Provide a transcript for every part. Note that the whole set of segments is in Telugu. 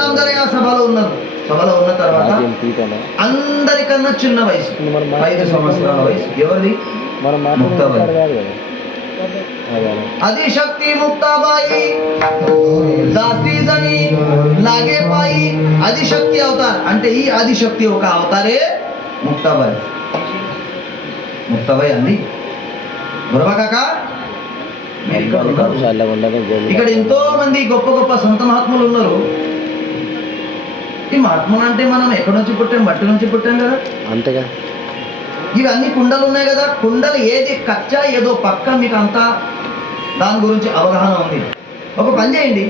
నామధారయ్య సభలో ఉన్నారు. సభలో ఉన్న తర్వాత అందరికన్నా చిన్న వయసు 5 సంవత్సరాల వయసు. ఎవరిది? ముక్తాబాయి. आदिशक्ती मुक्ताबाई दासी जणी लागे पाई. आदिशक्ती अवतार అంటే ఈ ఆదిశక్తి ఒక అవతారే ముక్తాబాయి. ముక్తాబాయి అండి గురవా కాక ఇక్కడ ఎంతో మంది గొప్ప గొప్ప సంత మహాత్ములు ఉన్నారు. ఈ మహాత్ములు అంటే మనం ఎక్కడి నుంచి పుట్టాం? మట్టి నుంచి పుట్టాం కదా. అంతేగా. ఇవన్నీ కుండలు ఉన్నాయి కదా. కుండలు ఏది కచ్చా ఏదో పక్క మీకు అంతా దాని గురించి అవగాహన ఉంది. ఒక పని చేయండి,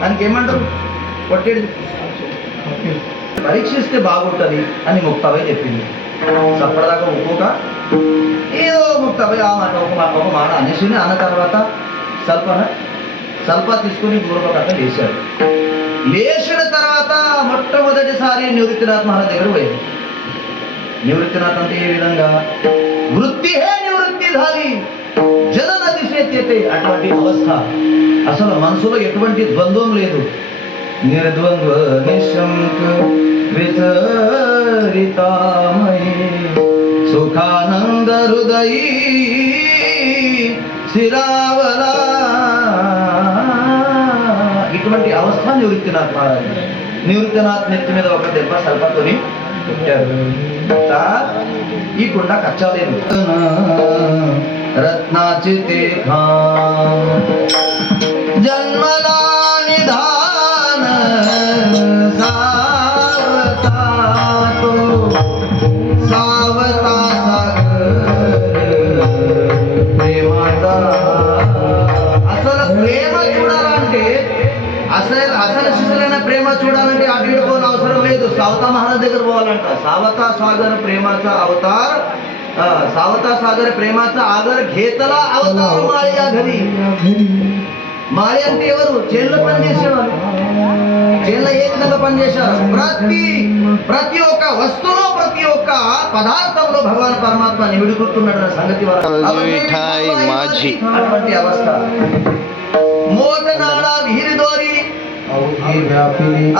దానికి ఏమంటారు? కొట్టేది పరీక్షిస్తే బాగుంటుంది అని ముక్తాబాయి చెప్పింది. అప్పటిదాకా ఒక్కొక్క ఏదో ముక్తాబాయి ఆ మాట ఒక మాట అనేసి అన్న తర్వాత సల్ప తీసుకుని పూర్వకథ లేచాడు. లేచిన తర్వాత మొట్టమొదటిసారి నివృత్తినాథ్ మహారాజ్ దగ్గర పోయింది. నివృత్తినాథ్ అంటే ఏ విధంగా? వృత్తి హే నివృత్తి ధారి జనన దిశేత్యతే. అటువంటి అవస్థ. అసలు మనసులో ఎటువంటి ద్వంద్వం లేదు. నిర్ద్వంద్వ నిశంక వితరితామయీ సుఖానంద హృదయీ శిరావలా. ఇటువంటి అవస్థ నివృత్తినాథ్ మహారాజ్. నివృత్తినాథ్ నెత్తి మీద ఒక దెబ్బ సల్పతోని పెట్టారు. ఈ కుండ కచ్చలేదు. రత్నాచితే జన్మలా నిధాన సావతాతో సావతా ప్రేమతా. అసలు ప్రేమ చూడాలంటే అసలు శిశులైన ప్రేమ చూడాలంటే అటు ఇటు పోని అవసరం లేదు. సావతా మహారాజ్ దగ్గర పోవాలంట. సావతా సాగర్ ప్రేమాचा अवतार सावता सागर प्रेमाचा आगर घेतला अवतार माळ्या घरी. మాళి అంటే ఎవరు? జైల్లో పనిచేసేవారు. జైల్లో ఏ విధంగా పనిచేశారు? ప్రతి ఒక్క వస్తువులో ప్రతి ఒక్క పదార్థంలో భగవాన్ పరమాత్మ నివిడుకుంటున్నాడు సంగతి. అటువంటి అవస్థ. మోటనాడ విహిరిదోరి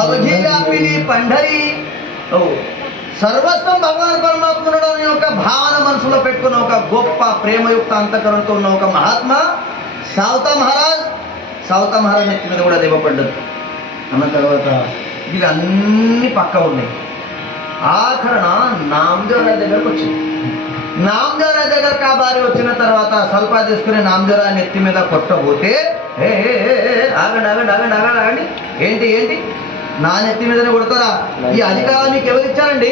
అవధి వ్యాపిని పండరి. సర్వస్వం భగవాన్ పరమాత్ముడు అనే ఒక భావన మనసులో పెట్టుకున్న ఒక గొప్ప ప్రేమయుక్త అంతఃకరణతో ఉన్న ఒక మహాత్మ సావతా మహారాజ్ నెత్తి మీద కూడా దెబ్బపడ్డది. అన్న తర్వాత ఇవన్నీ పక్క ఉన్నాయి. ఆఖరణ నామదేవ్ రాయ్ దగ్గరకు వచ్చింది. నామదేవ్ రాయ్ దగ్గర కాబారి వచ్చిన తర్వాత సల్పా తీసుకుని నామదేవ్ రాయ్ నెత్తి మీద కొట్టబోతే ఆగండి ఏంటి నా నెత్తి మీదనే కొడతారా? ఈ అధికారం మీకు ఎవరిచ్చారండి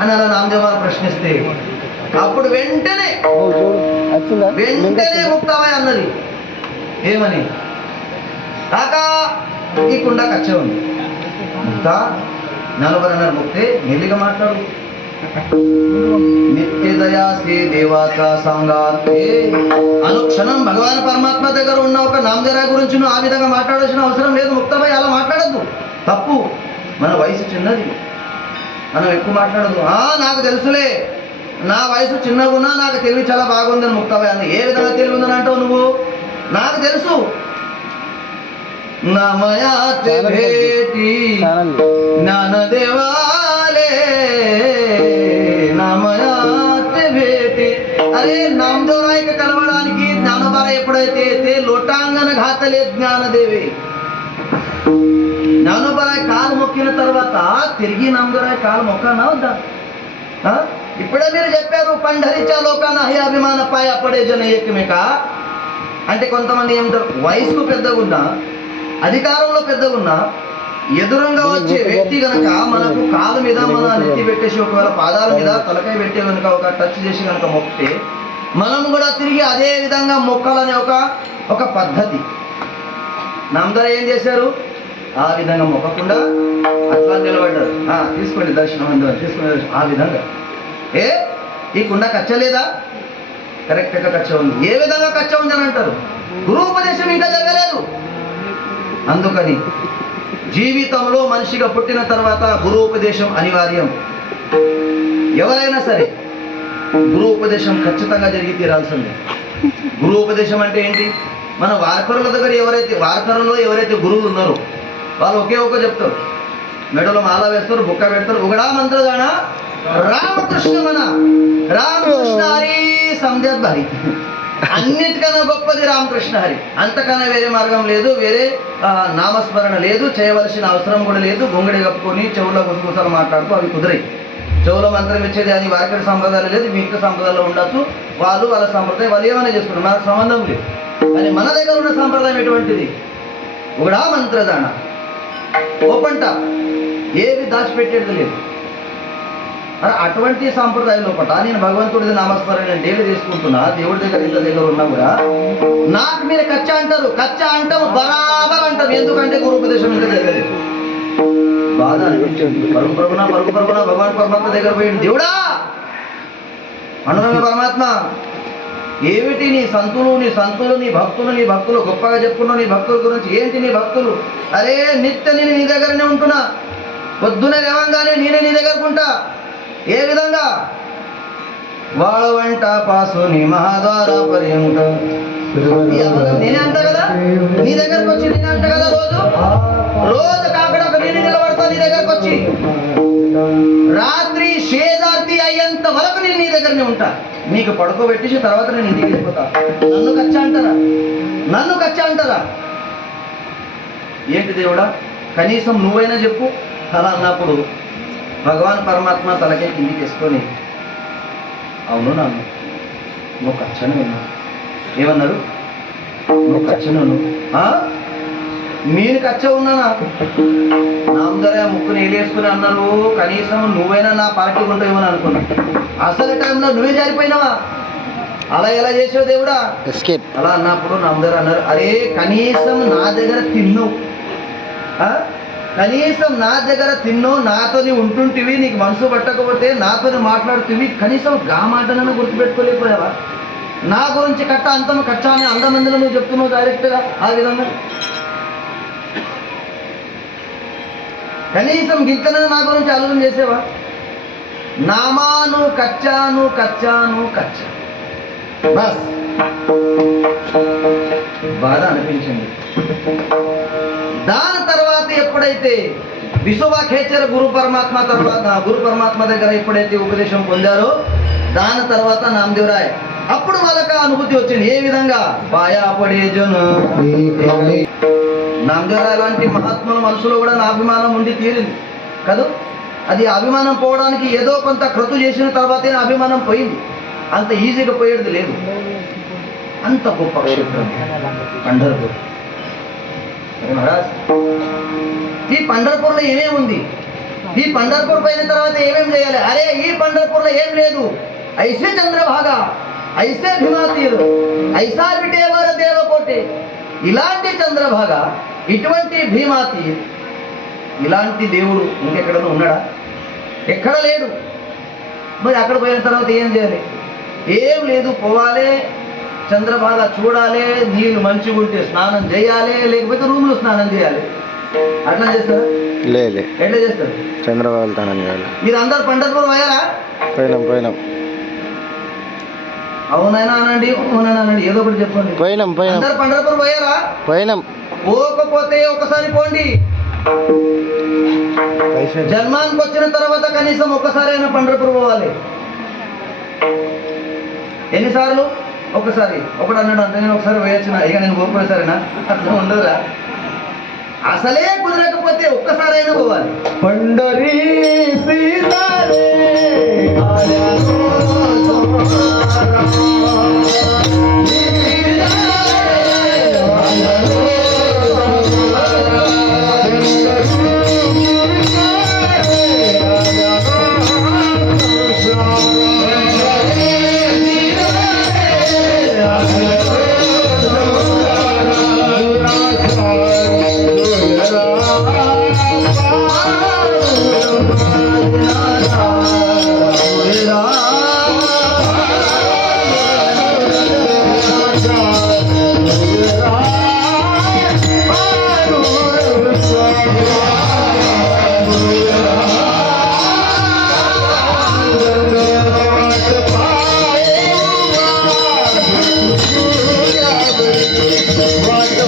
అని అలా నామదేవ్ గారు ప్రశ్నిస్తే అప్పుడు వెంటనే ముక్తాబాయి అన్నది ఏమని? కాకా ఈ కుండ కచ్చే ఉంది. ముక్తా నలుగురు అన్నారు. ముక్తే మెల్లిగా మాట్లాడు. నిత్యదయా శ్రీ దేవాసా సంగాతే. అనుక్షణం భగవాన్ పరమాత్మ దగ్గర ఉన్న ఒక నామదేవ్ రాయ్ గురించి నువ్వు ఆ విధంగా మాట్లాడాల్సిన అవసరం లేదు. ముక్తాబాయి అలా మాట్లాడద్దు, తప్పు. మన వయసు చిన్నది, మనం ఎక్కువ మాట్లాడదు. నాకు తెలుసులే, నా వయసు చిన్నగా ఉన్నా నాకు తెలివి చాలా బాగుందని ముక్తాబాయి అన్న. ఏ విధంగా తెలివి ఉందని అంటావు నువ్వు? నాకు తెలుసు. నమయాతే భేటి జ్ఞానదేవాలే నమయాతే భేటి. అరే నామదేవ్ రాయ్కి కలవడానికి జ్ఞానబార ఎప్పుడైతే లోటాంగన ఘాతలే జ్ఞానదేవి. జ్ఞానోబరాయ్ కాలు మొక్కిన తర్వాత తిరిగి నామదేవ్ కాలు మొక్కనా వద్దా? ఇప్పుడే మీరు చెప్పారు పండరిచా లోకాన హే అభిమాన పాయ పడే జన ఏకమేక అంటే కొంతమంది ఏమంటారు? వయసుకు పెద్దగా ఉన్నా, అధికారంలో పెద్దగా ఉన్నా, ఎదురుగా వచ్చే వ్యక్తి గనక మనకు కాలు మీద మన నెత్తి పెట్టేసి ఒకవేళ పాదాల మీద తలకాయ పెట్టే కనుక ఒక టచ్ చేసి కనుక మొక్కితే మనం కూడా తిరిగి అదే విధంగా మొక్కాలనే ఒక పద్ధతి. నామదేవ్ ఏం చేశారు? ఆ విధంగా మొక్కకుండా అట్లా నిలబడ్డారు. తీసుకోండి దర్శనం తీసుకునే ఆ విధంగా. ఈ కుండ కచ్చలేదా? కరెక్ట్గా కచ్చ ఉంది. ఏ విధంగా కచ్చ ఉంది అని అంటారు? గురూపదేశం ఇంకా జరగలేదు. అందుకని జీవితంలో మనిషిగా పుట్టిన తర్వాత గురూపదేశం అనివార్యం. ఎవరైనా సరే గురూపదేశం ఖచ్చితంగా జరిగి తీరాల్సిందే. గురూపదేశం అంటే ఏంటి? మన వారకరుల దగ్గర వారకరులో ఎవరైతే గురువులు ఉన్నారో వాళ్ళు ఒకే ఒక్క చెప్తారు, మెడలో మాల వేస్తారు, బుక్క పెడతారు, ఉగడా మంత్రదాన రామకృష్ణ మన రామకృష్ణ హరి సంధ్యత్ హరి. అన్నిటికన్నా గొప్పది రామకృష్ణ హరి, అంతకన్నా వేరే మార్గం లేదు, వేరే నామస్మరణ లేదు, చేయవలసిన అవసరం కూడా లేదు. గొంగడి కప్పుకొని చెవులో గుసగుసలు మాట్లాడుతూ అవి కుదిరాయి. చెవులో మంత్రం ఇచ్చేది అది వారికి సంప్రదాయాలు లేదు, మీకు సంప్రదాయాలు ఉండొచ్చు, వాళ్ళు వాళ్ళ సంప్రదాయం వాళ్ళు ఏమైనా చేసుకుంటారు, మనకు సంబంధం లేదు. కానీ మన దగ్గర ఉన్న సంప్రదాయం ఎటువంటిది? ఉగడా మంత్రదాన ఓపంట, ఏది దాచిపెట్టేది లేదు. మరి అటువంటి సాంప్రదాయం లోపల నేను భగవంతుడిది నామస్మరణ డైలీ తీసుకుంటున్నా, దేవుడి దగ్గర ఇళ్ళ దగ్గర ఉన్నా కూడా నాకు మీరు కచ్చా అంటారు. కచ్చా అంటాం, బరాబర్ అంటాం. ఎందుకంటే గురుపదేశం ఇంకా జరగలేదు. బాధ అనిపించింది. పరుగు పరుగున భగవాన్ పరమాత్మ దగ్గర పోయింది. దేవుడా అనురమ పరమాత్మ, ఏమిటి నీ సంతులు నీ భక్తులు గొప్పగా చెప్పుకున్నావు నీ భక్తుల గురించి. ఏంటి నీ భక్తులు? అరే నిత్య నేను నీ దగ్గరనే ఉంటున్నా, పొద్దున లేవంగానే నేనే నీ దగ్గరకు ఉంటా. ఏ విధంగా? వాళ్ళ వంట పాసుని మహాద్వార పర్యంత నేనే అంట కదా, నీ దగ్గరకు వచ్చి నేనే అంట కదా, రోజు కాకడ నేనే నిలబడతా నీ దగ్గరకు వచ్చి. రాత్రి షేదార్తి అయ్యేంత వరకు నేను నీ దగ్గరనే ఉంటా. నీకు పడుకోబెట్టేసి తర్వాత నేను ఇంటికి వెళ్ళిపోతా. నన్ను కచ్చా అంటారా? ఏంటి దేవుడా, కనీసం నువ్వైనా చెప్పు. అలా అన్నప్పుడు భగవాన్ పరమాత్మ తలకే కిందికి వేసుకొని, అవును నాన్న నువ్వు కచ్చను విన్నావు. ఏమన్నారు? నువ్వు కచ్చను. నేను కచ్చ ఉన్నానా? నామదరే ముక్కుని ఏలేసుకుని అన్నారు, కనీసం నువ్వైనా నా పార్టీ ఉంటావేమని అనుకున్నా. అసలు టైంలో నువ్వే జారిపోయినావా? అలా ఎలా చేసావు దేవుడా? అలా అన్నప్పుడు నామదరే అన్నారు, అరే కనీసం నా దగ్గర తిన్నావు, కనీసం నా దగ్గర తిన్నావు, నాతోని ఉంటుంటివి, నీకు మనసు పట్టకపోతే నాతోని మాట్లాడుతుంది, కనీసం గా మాటనైనా గుర్తుపెట్టుకోలేకపోయావా? నా గురించి కట్ట అంతం కచ్చా అని 100 మందిలో నువ్వు చెప్తున్నావు డైరెక్ట్గా. ఆ విధంగా కనీసం గింతనైనా నా గురించి ఆలోచన చేసేవా? నామాను కచ్చాను బస్. బాధ అనిపించింది. దాని తర్వాత ఎప్పుడైతే విశ్వవాఖేచర గురు పరమాత్మ దగ్గర ఎప్పుడైతే ఉపదేశం పొందారో దాని తర్వాత నామదేవరాయ్ అప్పుడు వాళ్ళకి అనుభూతి వచ్చింది. ఏ విధంగా? పాయా పడే జన నామదేవరాయ్ లాంటి మహాత్ముల మనసులో కూడా నా అభిమానం ఉండి తీరింది కదా. అది అభిమానం పోవడానికి ఏదో కొంత క్రతు చేసిన తర్వాతే నా అభిమానం పోయింది. అంత ఈజీగా పోయేది లేదు. అంత గొప్ప క్షేత్రం పంఢర్పూర్. ఈ పంఢర్పూర్లో ఏమేముంది? ఈ పంఢర్పూర్ పోయిన తర్వాత ఏమేమి చేయాలి? అరే ఈ పంఢర్పూర్లో ఏం లేదు, ఐసే చంద్రభాగా, ఐసే భీమాతీరు, ఐసా విటేవర దేవకోటే. ఇలాంటి చంద్రభాగా, ఇటువంటి భీమాతీర్, ఇలాంటి దేవుడు ఇంకెక్కడో ఉన్నాడా? ఎక్కడ లేడు. మరి అక్కడ పోయిన తర్వాత ఏం చేయాలి? ఏం లేదు, పోవాలి, చంద్రభాగా చూడాలి, నీళ్ళు మంచిగా ఉంటే స్నానం చేయాలి, లేకపోతే రూమ్లో స్నానం చేయాలి. అట్లా చేస్తారా? లేదు. ఎట్లా చేస్తారు? చంద్రభాగా స్నానం చేయాలి. మీరు అందరు పండర్పూర్ పోయారా? పోయినాం. అవునైనా అనండి, ఏదో ఒకటి చెప్పండి. పోయినాం. అందరు పండర్పూర్ పోయారా? పోయినాం. పోకపోతే ఒకసారి పోండి. జన్మానికి వచ్చిన తర్వాత కనీసం ఒక్కసారి అయినా పండర్పూర్ పోవాలి. ఎన్నిసార్లు? ఒకసారి. ఒకడు అన్నాడు అంటే నేను ఒకసారి వేయచ్చిన, ఇక నేను పోకపోయేసరినా? అట్లా ఉండదురా. అసలే కుదరకపోతే ఒక్కసారైనా పోవాలి. పండరీ సీతారే What the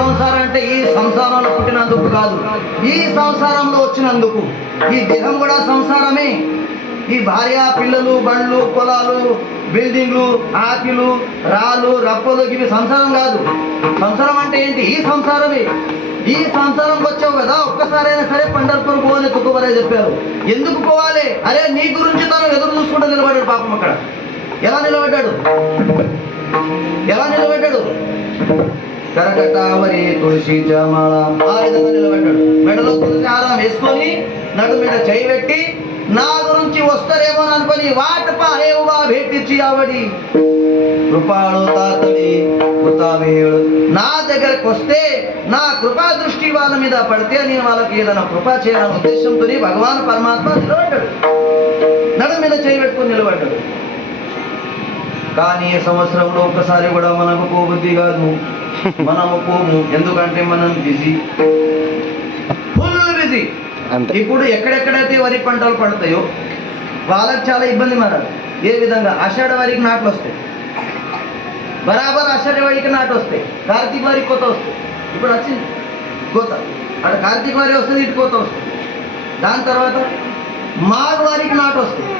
సంసారం అంటే ఈ సంసారంలో పుట్టినందుకు కాదు, ఈ సంసారంలో వచ్చినందుకు. ఈ దేహం కూడా సంసారమే. ఈ భార్య, పిల్లలు, బండ్లు, పొలాలు, బిల్డింగ్లు, ఆకిలు, రాళ్ళు, రప్పలు ఇవి సంసారం కాదు. సంసారం అంటే ఏంటి? ఈ సంసారమే. ఈ సంసారంకి వచ్చావు కదా, ఒక్కసారైనా సరే పండర్పూర్ పోవాలి తుక్కుబరే చెప్పారు. ఎందుకు పోవాలి? అరే నీ గురించి తను ఎదురు చూసుకుంటూ నిలబడ్డాడు పాపం. అక్కడ ఎలా నిలబడ్డాడు? కరకటావరి తులసి జమాల ఆ విధంగా నిలబడ్డాడు. మెడలో తులసి హారం వేసుకొని నడు మీద చేయి పెట్టి నా గురించి వస్తారేమో అనుకొని వాటి పాయేవా భేటిచ్చి ఆవడి కృపాడు తాతడి కృతావేయుడు నా దగ్గరకు వస్తే నా కృపా దృష్టి వాళ్ళ మీద పడితే నేను వాళ్ళకి ఏదైనా కృపా చేయాలనే ఉద్దేశంతో భగవాన్ పరమాత్మ నిలబడ్డాడు. నడు మీద చేయి పెట్టుకొని నిలబడ్డాడు. కానీ ఈ సంవత్సరంలో ఒక్కసారి కూడా మనకు పోబుద్ధి కాదు, మనము పోము. ఎందుకంటే మనం బిజీ, ఫుల్ బిజీ. ఇప్పుడు ఎక్కడెక్కడైతే వరి పంటలు పడతాయో వాళ్ళకి చాలా ఇబ్బంది మారాలి. ఏ విధంగా? ఆషాఢ వరికి నాట్లు వస్తాయి, బరాబర్ ఆషాఢ వరికి నాటు వస్తాయి, కార్తీక వారికి కోత వస్తాయి. ఇప్పుడు వచ్చింది కోత, అక్కడ కార్తీక వారి వస్తుంది, ఇటు కోత వస్తుంది. దాని తర్వాత మాఘ వారికి నాటు వస్తుంది.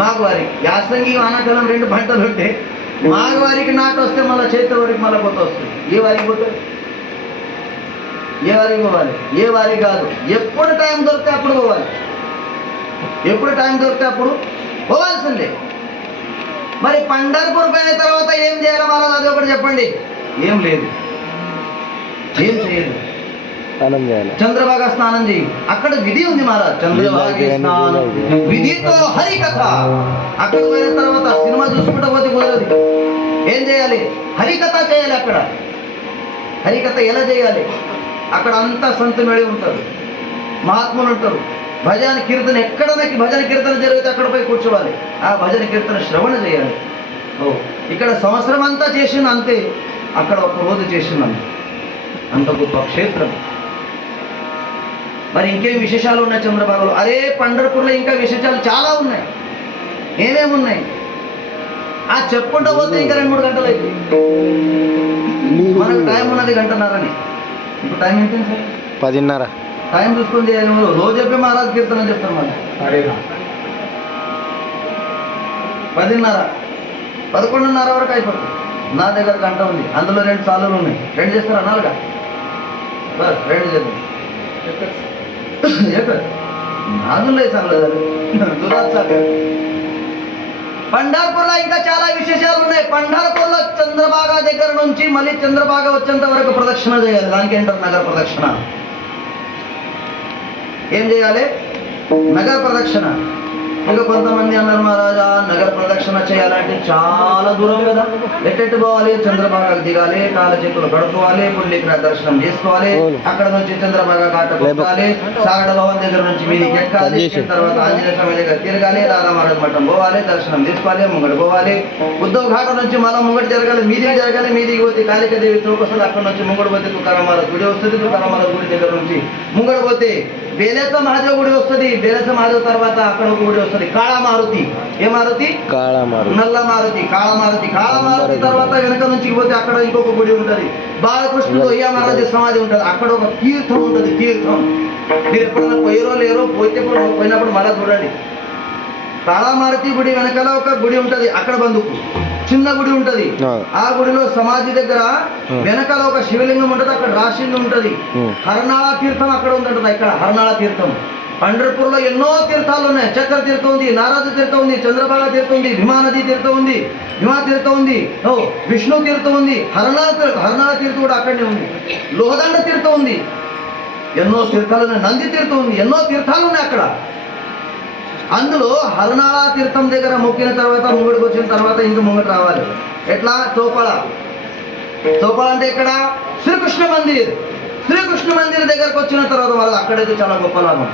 మాఘవారికి యాసంగి వానాకాలం 2 పంటలు ఉంటే మాఘవారికి నాటు వస్తే మళ్ళీ చైత్ర వారికి మళ్ళీ కొత్త వస్తుంది. ఏ వారికి పోతుంది? ఏ వారికి పోవాలి? ఏ వారికి కాదు, ఎప్పుడు టైం దొరికితే అప్పుడు పోవాలి. ఎప్పుడు టైం దొరికితే అప్పుడు పోవాల్సిందే. మరి పండర్పూర్ పోయిన తర్వాత ఏం చేయాలి వాళ్ళది? అది ఒకటి చెప్పండి. ఏం లేదు, ఏం చేయదు. చంద్రభాగా స్నానం చేయి. అక్కడ విధి ఉంది మహారాజ్. చంద్రభాగే స్నానం విధితో హరికథ. అక్కడ పోయిన తర్వాత సినిమా చూసుకుంటూ పోతే కుదరదు. ఏం చేయాలి? హరికథ చేయాలి. అక్కడ హరికథ ఎలా చేయాలి? అక్కడ అంతా సంత మేళి ఉంటారు, మహాత్ములు ఉంటారు, భజన కీర్తన. ఎక్కడైనా భజన కీర్తన జరిగితే అక్కడ పోయి కూర్చోవాలి, ఆ భజన కీర్తన శ్రవణ చేయాలి. ఇక్కడ సంవత్సరం అంతా చేసింది అంతే, అక్కడ ఒక్క రోజు చేసింది అంత గొప్ప క్షేత్రం. మరి ఇంకేం విశేషాలు ఉన్నాయి చంద్రబాబులో? అరే పండర్పూర్లో ఇంకా విశేషాలు చాలా ఉన్నాయి. ఏమేమి ఉన్నాయి? ఆ చెప్పుకుంటూ పోతే ఇంకా 2-3 గంటలు అయితే. మనకు టైం ఉన్నది 1:30. ఇప్పుడు టైం ఎంత సార్? 10:30. టైం చూసుకొని రోజు చెప్పి మహారాజ్ కీర్తన చెప్తాను. మళ్ళీ 10:30, 11:30 వరకు అయిపోతుంది. నా దగ్గర గంట ఉంది, అందులో 2 సార్లు ఉన్నాయి. 2 చేస్తారా? 4గా? బస్ 2 చేద్దాం. నాదులే చాలు దురాత్సాక. పండర్పూర్లో ఇంకా చాలా విశేషాలు ఉన్నాయి. పండర్పూర్లో చంద్రభాగా దగ్గర నుంచి మళ్ళీ చంద్రభాగా వచ్చేంత వరకు ప్రదక్షిణ చేయాలి. దానికి ఏంటారు? నగర ప్రదక్షిణ. ఏం చేయాలి? నగర ప్రదక్షిణ. ఇంకా కొంతమంది అన్నారు మహారాజా నగర ప్రదక్షిణ చేయాలంటే చాలా దూరం కదా, ఎట్టెట్టు పోవాలి? చంద్రభాగాకు దిగాలి, కాళ్ళ చేతులు కడుక్కోవాలి, పుండికి దర్శనం చేసుకోవాలి, అక్కడ నుంచి చంద్రభాగా కాటకొట్టాలి, సాగడ భవన్ దగ్గర నుంచి మీదికి ఎక్కాలి, తర్వాత ఆంజనేయ స్వామి దగ్గర తిరగాలి, రాధామహారాజ్ మఠం పోవాలి, దర్శనం చేసుకోవాలి, ముంగడు పోవాలి, ఉద్ధవ్ ఘాట నుంచి మళ్ళీ ముంగడు జరగాలి, మీదికి జరగాలి, మీదికి పోతే కాళికాదేవి చౌక్ వస్తుంది, అక్కడ నుంచి ముంగడు పోతే తుకారాం మహారాజ్ గుడి వస్తుంది, తుకారాం మహారాజ్ గుడి దగ్గర నుంచి ముంగడు పోతే బేలేస మహాదేవ్ గుడి వస్తుంది, బేలేస మహాదేవ్ తర్వాత అక్కడ ఒక గుడి వస్తుంది కాళమారుతి. ఏ మారుతి? నల్ల మారుతి, కాళమారుతి. కాళమారుతి తర్వాత వెనక నుంచి పోతే అక్కడ ఇంకొక గుడి ఉంటుంది, బాలకృష్ణుడు అయ్యా మహారాజు సమాధి ఉంటుంది, అక్కడ ఒక తీర్థం ఉంటుంది. తీర్థం మీరు ఎప్పుడైనా పోయారో లేరో, పోయినప్పుడు మళ్ళా చూడండి. కాళమారుతి గుడి వెనకాల ఒక గుడి ఉంటుంది, అక్కడ బందుకు చిన్న గుడి ఉంటది. ఆ గుడిలో సమాధి దగ్గర వెనకాల ఒక శివలింగం ఉంటది, అక్కడ రాశింగ్ ఉంటది. హరనాళ తీర్థం అక్కడ ఉందంటది. ఇక్కడ హరనాళ తీర్థం. పండర్పూర్లో ఎన్నో తీర్థాలు ఉన్నాయి. చక్ర తీర్థం ఉంది, నారద తీర్థం ఉంది, చంద్రభాగా తీర్థం ఉంది, భీమా నది తీర్థం ఉంది, భీమా తీర్థం ఉంది, విష్ణు తీర్థం ఉంది, హరనాళ తీర్థం కూడా అక్కడనే ఉంది, లోహదండ తీర్థం ఉంది. ఎన్నో తీర్థాలు ఉన్నాయి. నంది తీర్థం ఉంది. ఎన్నో తీర్థాలు ఉన్నాయి అక్కడ. అందులో హరనాళ తీర్థం దగ్గర మొక్కిన తర్వాత ముంగడికి వచ్చిన తర్వాత ఇంక ముంగట రావాలి. ఎట్లా? చోపళ. చోపళ అంటే ఇక్కడ శ్రీకృష్ణ మందిర్. శ్రీకృష్ణ మందిర్ దగ్గరకు వచ్చిన తర్వాత వాళ్ళు అక్కడైతే చాలా గొప్ప లాభం.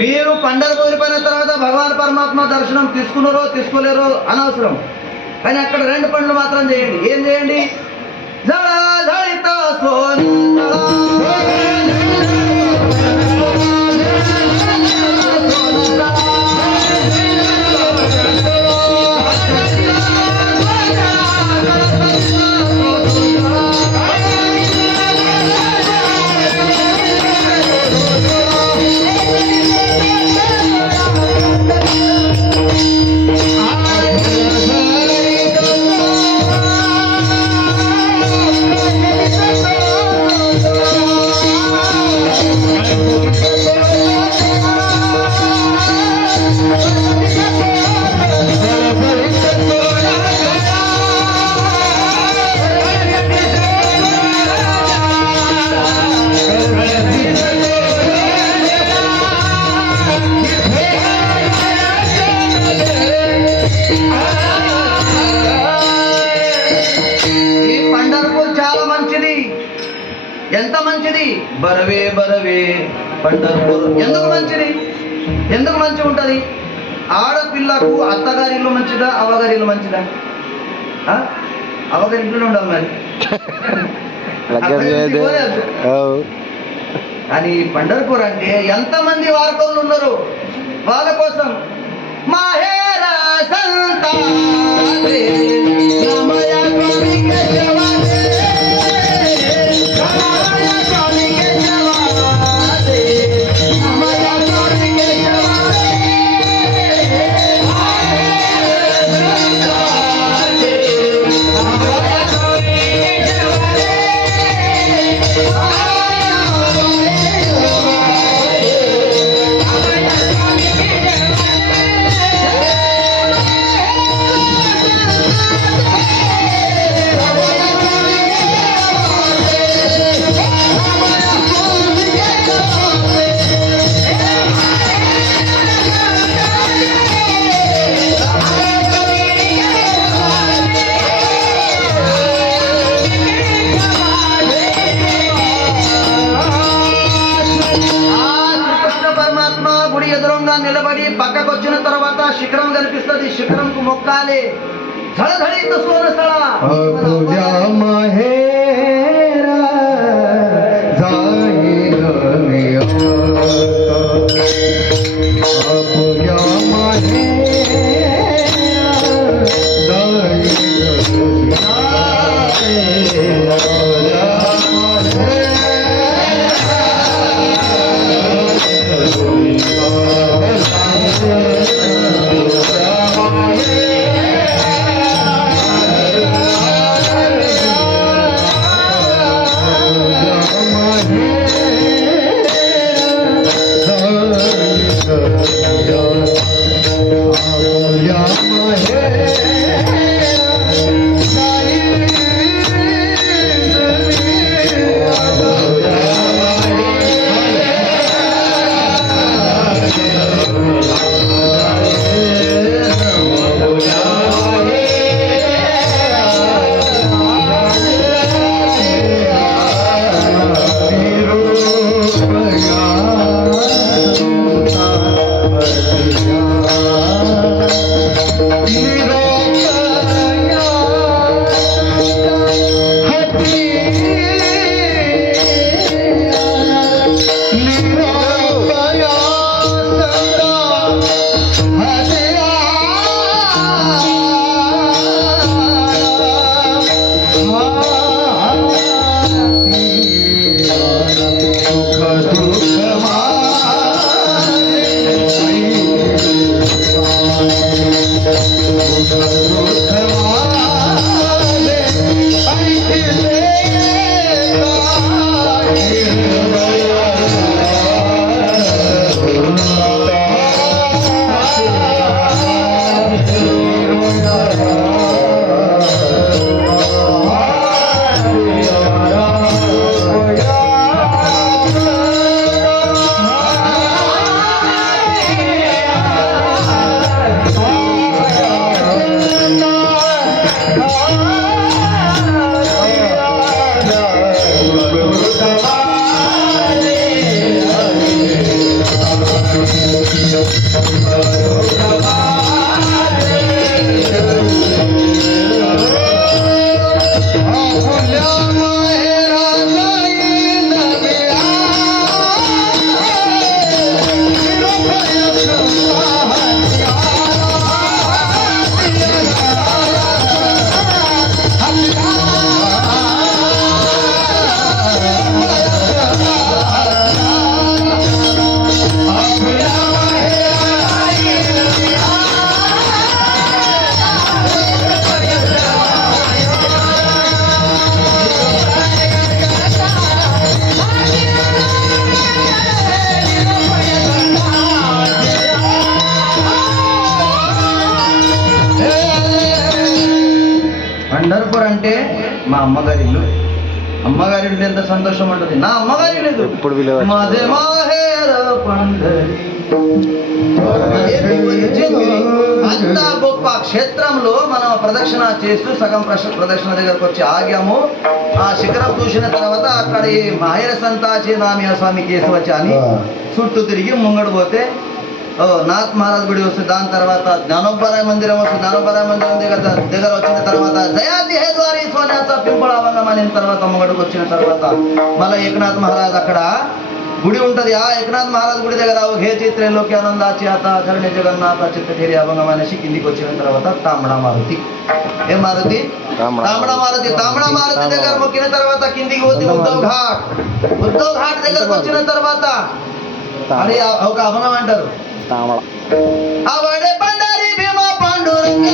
మీరు పండర్పూర్ పోయిన తర్వాత భగవాన్ పరమాత్మ దర్శనం తీసుకున్నారో తీసుకోలేరో అనవసరం, కానీ అక్కడ 2 పనులు మాత్రం చేయండి. ఏం చేయండి? మంచిది, బరవే బరవే పండర్పూర్. ఎందుకు మంచిది? ఎందుకు మంచిగా ఉంటుంది? ఆడపిల్లకు అత్తగారి ఇల్లు మంచిదా, అవ్వగారి ఇల్లు మంచిదా? అవ్వగారి ఇంట్లో ఉండాలి మరి. కానీ పండర్పూర్ అంటే ఎంతమంది వారకోళ్ళు ఉన్నారు, వాళ్ళ కోసం మాహేరా సంతా నిలబడి పక్కకు వచ్చిన తర్వాత శిఖరం కనిపిస్తుంది, శిఖరంకు మొక్కాలి. ధడధడి సోన పండర్పూర్ అంటే మా అమ్మగారి ఇల్లు. అమ్మగారి ఇల్లు ఎంత సంతోషం ఉంటుంది. నా అమ్మగారి లేదు మాదే మాహేర పండరి అంత గొప్ప క్షేత్రంలో మనం ప్రదక్షిణ చేస్తూ సగం ప్రదక్షిణ దగ్గరకు వచ్చి ఆగాము. ఆ శిఖరం చూసిన తర్వాత అక్కడ ఈ మాయర సంతాచి నామియ స్వామి కేసు వచ్చి అని చుట్టూ తిరిగి ముంగడు పోతే నాథ్ మహారాజ్ గుడి వస్తుంది. దాని తర్వాత జ్ఞానోపరాయ మందిరం వస్తుంది. జ్ఞానోపరాయ మందిరం దగ్గర వచ్చిన తర్వాత జయాతి హేద్వారి సోన్యాస పింపళ అవంగం అయిన తర్వాత ముంగడుకు వచ్చిన తర్వాత మళ్ళీ ఏకనాథ్ మహారాజ్ అక్కడ గుడి ఉంటది. ఆ ఏకనాథ్ మహారాజ్ గుడి దగ్గర హే చిత్రేలోకి ఆనందాచ్యాత ధరణి జగన్నాథ చిత్తగిరి అభంగం అనేసి కిందికి వచ్చిన తర్వాత తామడా మారుతి. ఏం మారుతి? తామడా మారుతి. తామడా మారుతి దగ్గర మొక్కిన తర్వాత కిందికి పోతే ఉద్ధవ్ ఘాట్. ఉద్ధవ్ ఘాట్ దగ్గరకు వచ్చిన తర్వాత అది ఒక అభంగం అంటారు. అవడే పండరి భీమ పాండురంగ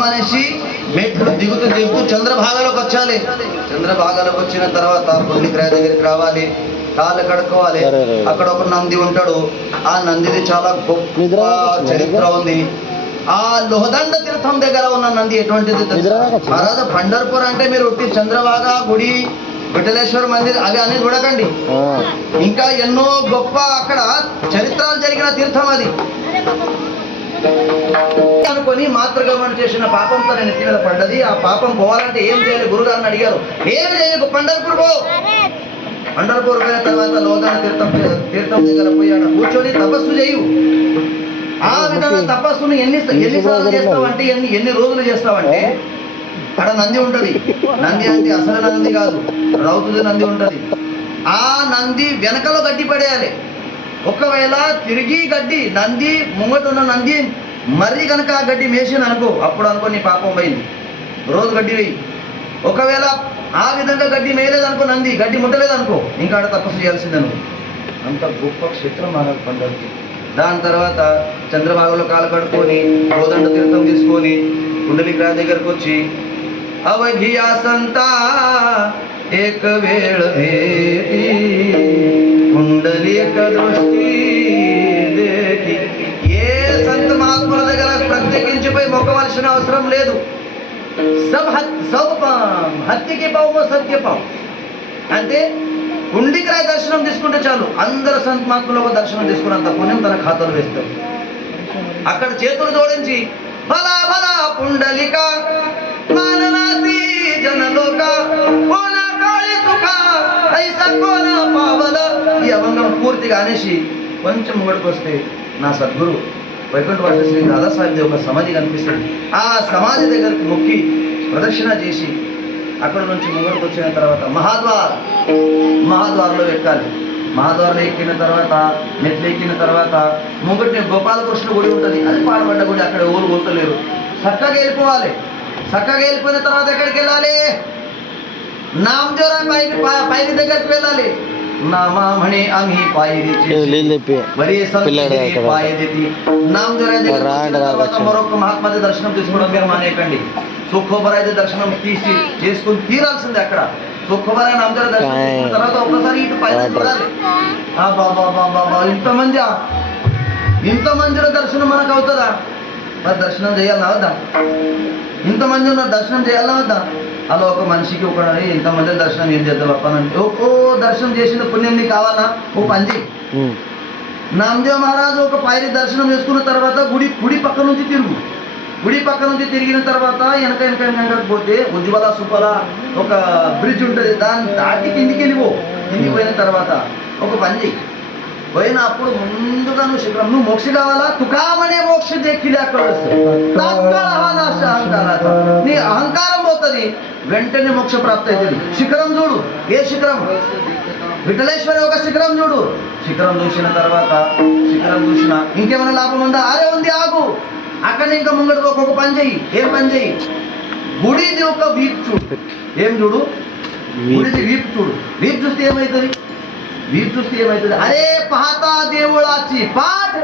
మనిషి మెట్లు దిగుతూ చంద్రభాగలోకి వచ్చాలి. చంద్రభాగలోకి వచ్చిన తర్వాత పుణ్యక్రాయ దగ్గరికి రావాలి, కాళ్ళు కడుక్కోవాలి. అక్కడ ఒక నంది ఉంటాడు. ఆ నందిది చాలా గొప్ప చరిత్ర ఉంది. ఆ లోహదండ తీర్థం దగ్గర ఉన్న నంది ఎటువంటిది మహారాజా? పండర్పూర్ అంటే మీరు చంద్రభాగ గుడి, విఠలేశ్వర మందిర్ అవి అన్ని చూడకండి. ఇంకా ఎన్నో గొప్ప అక్కడ చరిత్రలు జరిగిన తీర్థం అది అనుకొని మాతృగమనం చేసిన పాపంతో నేను నెత్తి మీద పడ్డది. ఆ పాపం పోవాలంటే ఏం చేయాలి? గురుగారిని అడిగారు. ఏమి చేయకు, పండర్పూర్ పో. పండర్పూర్ పోయిన తర్వాత లోదాన తీర్థం దగ్గర పోయి అక్కడ కూర్చొని తపస్సు చేయు. ఆ విధంగా తపస్సును ఎన్నిసార్లు చేస్తావంటే ఎన్ని రోజులు చేస్తావంటే అక్కడ నంది ఉంటది. నంది అంటే అసలు నంది కాదు, రౌతుది నంది ఉంటది. ఆ నంది వెనకలో గడ్డి పడేయాలి. ఒకవేళ తిరిగి గడ్డి నంది ముంగట ఉన్న నంది మర్రి కనుక ఆ గడ్డి మేసింది అనుకో, అప్పుడు అనుకో నీ పాపం పోయింది. రోజు గడ్డి వేయి. ఒకవేళ ఆ విధంగా గడ్డి మేయలేదనుకో, నంది గడ్డి ముట్టలేదనుకో, ఇంకా ఆడ తపస్సు చేయాల్సిందనుకో. అంత గొప్ప క్షేత్రం మహారాజ్ పండర్కి. దాని తర్వాత చంద్రభాగలో కాలు కడుక్కొని గోదండ తీర్థం తీసుకొని కుండలిగ్రహ దగ్గరకు వచ్చి అవధియా సంతా ఏక వేళ కుండలిక దృష్టి దేఖి. ఏ సంత మహాత్ముల దగ్గర ప్రత్యేకించిపోయి మొక్కవలసిన అవసరం లేదు. హత్యకి పావు సత్య పావు అంటే కుండికరాయ దర్శనం తీసుకుంటే చాలు. అందరు సంత మహాత్ములకు దర్శనం తీసుకున్నంత పుణ్యం తన ఖాతాలు వేస్తారు. అక్కడ చేతులు జోడించి బలా బలా పుండలిక మాననాసి జనలోక ఈ అభంగం పూర్తిగా అనేసి కొంచెం ముంగడికి వస్తే నా సద్గురు వైకుంఠవాస శ్రీ దాదాసాహెబ్ ఒక సమాధి కనిపిస్తుంది. ఆ సమాధి దగ్గరికి మొక్కి ప్రదక్షిణ చేసి అక్కడ నుంచి ముంగడికి వచ్చిన తర్వాత మహాద్వార్లో ఎక్కాలి. మహాద్వార్లో ఎక్కిన తర్వాత మెట్లు ఎక్కిన తర్వాత ముంగటి గోపాలకృష్ణ గుడి ఉంటుంది. అది పాడబడ్డ గుడి. అక్కడ ఊరు పోతలేరు. చక్కగా వెళ్ళిపోవాలి. చక్కగా వెళ్ళిపోయిన తర్వాత ఎక్కడికి వెళ్ళాలి? నామజోరా పైరి దగ్గరికి వెళ్ళాలి. నామామణి ఆమె పాయిరి మరొక మహాత్మాది దర్శనం తీసుకోవడం మీరు మానేయకండి. సుఖోబరాయి దర్శనం చేసుకుని తీరాల్సిందే. అక్కడ సుఖోబరాయి నామజోరా దర్శనం తీసుకున్న తర్వాత ఒక్కసారి ఇటు పైన చూడాలి. ఇంతమందిలో దర్శనం మనకు అవుతుందా? మరి దర్శనం చేయాలన్నా వద్దా? ఇంతమంది ఉన్న దర్శనం చేయాలన్నా వద్దా? అలా ఒక మనిషికి ఒక ఇంతమంది దర్శనం ఏం చేద్దాం అప్పనంటే ఓ దర్శనం చేసిన పుణ్యం నీకు కావాలా? ఓ పంజి నామదేవ్ మహారాజు ఒక పాయిరి దర్శనం చేసుకున్న తర్వాత గుడి పక్క నుంచి తిరుగు. గుడి పక్క నుంచి తిరిగిన తర్వాత వెనక పోతే ఉజ్వల సుఫల ఒక బ్రిడ్జ్ ఉంటుంది. దాన్ని దాటి కిందికి వెళ్ళిపో. కిందికి పోయిన తర్వాత ఒక పంజి పోయినప్పుడు ముందుగా నువ్వు శిఖరం, నువ్వు మోక్ష కావాలా? తుకామనే మోక్ష దేఖిలే అక్కడ నీ అహంకారం పోతుంది, వెంటనే మోక్ష ప్రాప్తి అవుతుంది. శిఖరం చూడు. ఏ శిఖరం? విఠలేశ్వరి ఒక శిఖరం చూడు, శిఖరం చూసిన తర్వాత శిఖరం చూసిన ఇంకేమైనా లాభం ఉందా? అరే ఉంది, ఆగు. అక్కడ ఇంకా ముంగడు ఒక్కొక్క పని చెయ్యి. ఏం పని చెయ్యి? గుడిది ఒక వీప్ చూడు. ఏం చూడు? గుడిది వీప్ చూడు. వీప్ చూస్తే ఏమవుతుంది? వీప్ చూస్తే ఏమవుతుంది? అరే పాతా దేవుళాచి పాట్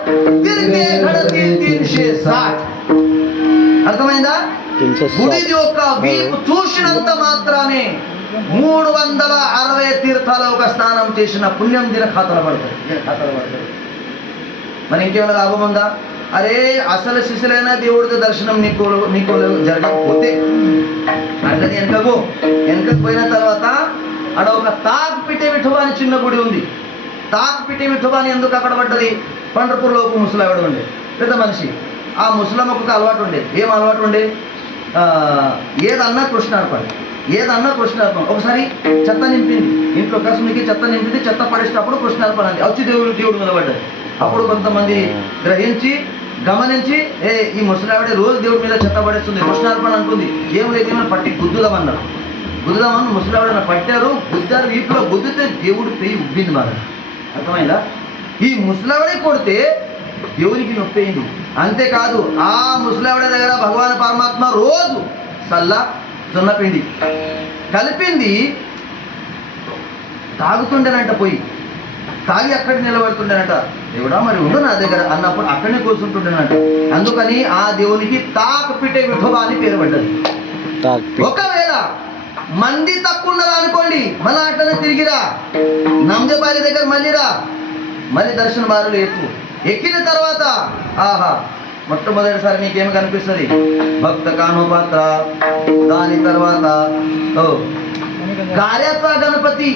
తిరిగే గడతి 360. అర్థమైందా? గుడిది ఒక వీపు చూసినంత మాత్రానే 360 తీర్థాల ఒక స్నానం చేసిన పుణ్యం దిన ఖాతాలో పడుతుంది. మరి ఇంకేమైనా లాభం ఉందా? అరే అసలు శిశులైన దేవుడితో దర్శనం నీకు జరగకపోతే అట్లని వెనకకు పోయిన తర్వాత అక్కడ ఒక తాక్ పిటే విఠోబా అని చిన్న గుడి ఉంది. తాక్ పిటే విఠోబా అని ఎందుకు అక్కడ పడ్డది? పండ్రపూర్లో ఒక ముసలావిడ ఉండే, పెద్ద మనిషి. ఆ ముసలమ్మకు ఒక అలవాటు ఉండే. ఏం అలవాటు ఉండే? ఏదన్నా కృష్ణార్పణ, ఏదన్నా కృష్ణార్పణ. ఒకసారి చెత్త నింపింది ఇంట్లో, కసునికి చెత్త నింపింది. చెత్త పడేసినప్పుడు కృష్ణార్పణ అంది. వచ్చి దేవుడి మీద పడ్డది. అప్పుడు కొంతమంది గ్రహించి గమనించి, ఈ ముసలావిడ రోజు దేవుడి మీద చెత్త పడేస్తుంది, కృష్ణార్పణ అంటుంది. ఏం లేదు, ఏమైనా పట్టి గుద్దుదామన్నారు. గుద్దుదామని ముసలావిడ పట్టారు, గుద్దారు. వీపులో గుద్దితే దేవుడి పెయి ఉబ్బింది బాగా. అర్థమైందా? ఈ ముసలావిడే కొడితే దేవునికి నొప్పి అయింది. అంతేకాదు ఆ ముసలావిడ దగ్గర భగవాన్ పరమాత్మ రోజు సల్లా జొన్నపిండి కలిపింది తాగుతుండేనంట. పోయి తాగి అక్కడ నిలబడుతుండేనట. దేవుడా మరి ఉండు నా దగ్గర అన్నప్పుడు అక్కడనే కూర్చుంటుండేనంట. అందుకని ఆ దేవునికి తాకు పిటే విఠోబా అని పేరు పడ్డది. ఒకవేళ మంది తక్కువ ఉన్నదా అనుకోండి, మళ్ళీ అట్లనే తిరిగిరా, నంజపాలి దగ్గర మళ్ళీరా, మళ్ళీ దర్శన బారులు ఎక్కువ. ఎక్కిన తర్వాత ఆహా, మొట్టమొదటిసారి నీకేమి కనిపిస్తుంది? భక్త కానోపాత్ర. దాని తర్వాత కార్యత్వ గణపతి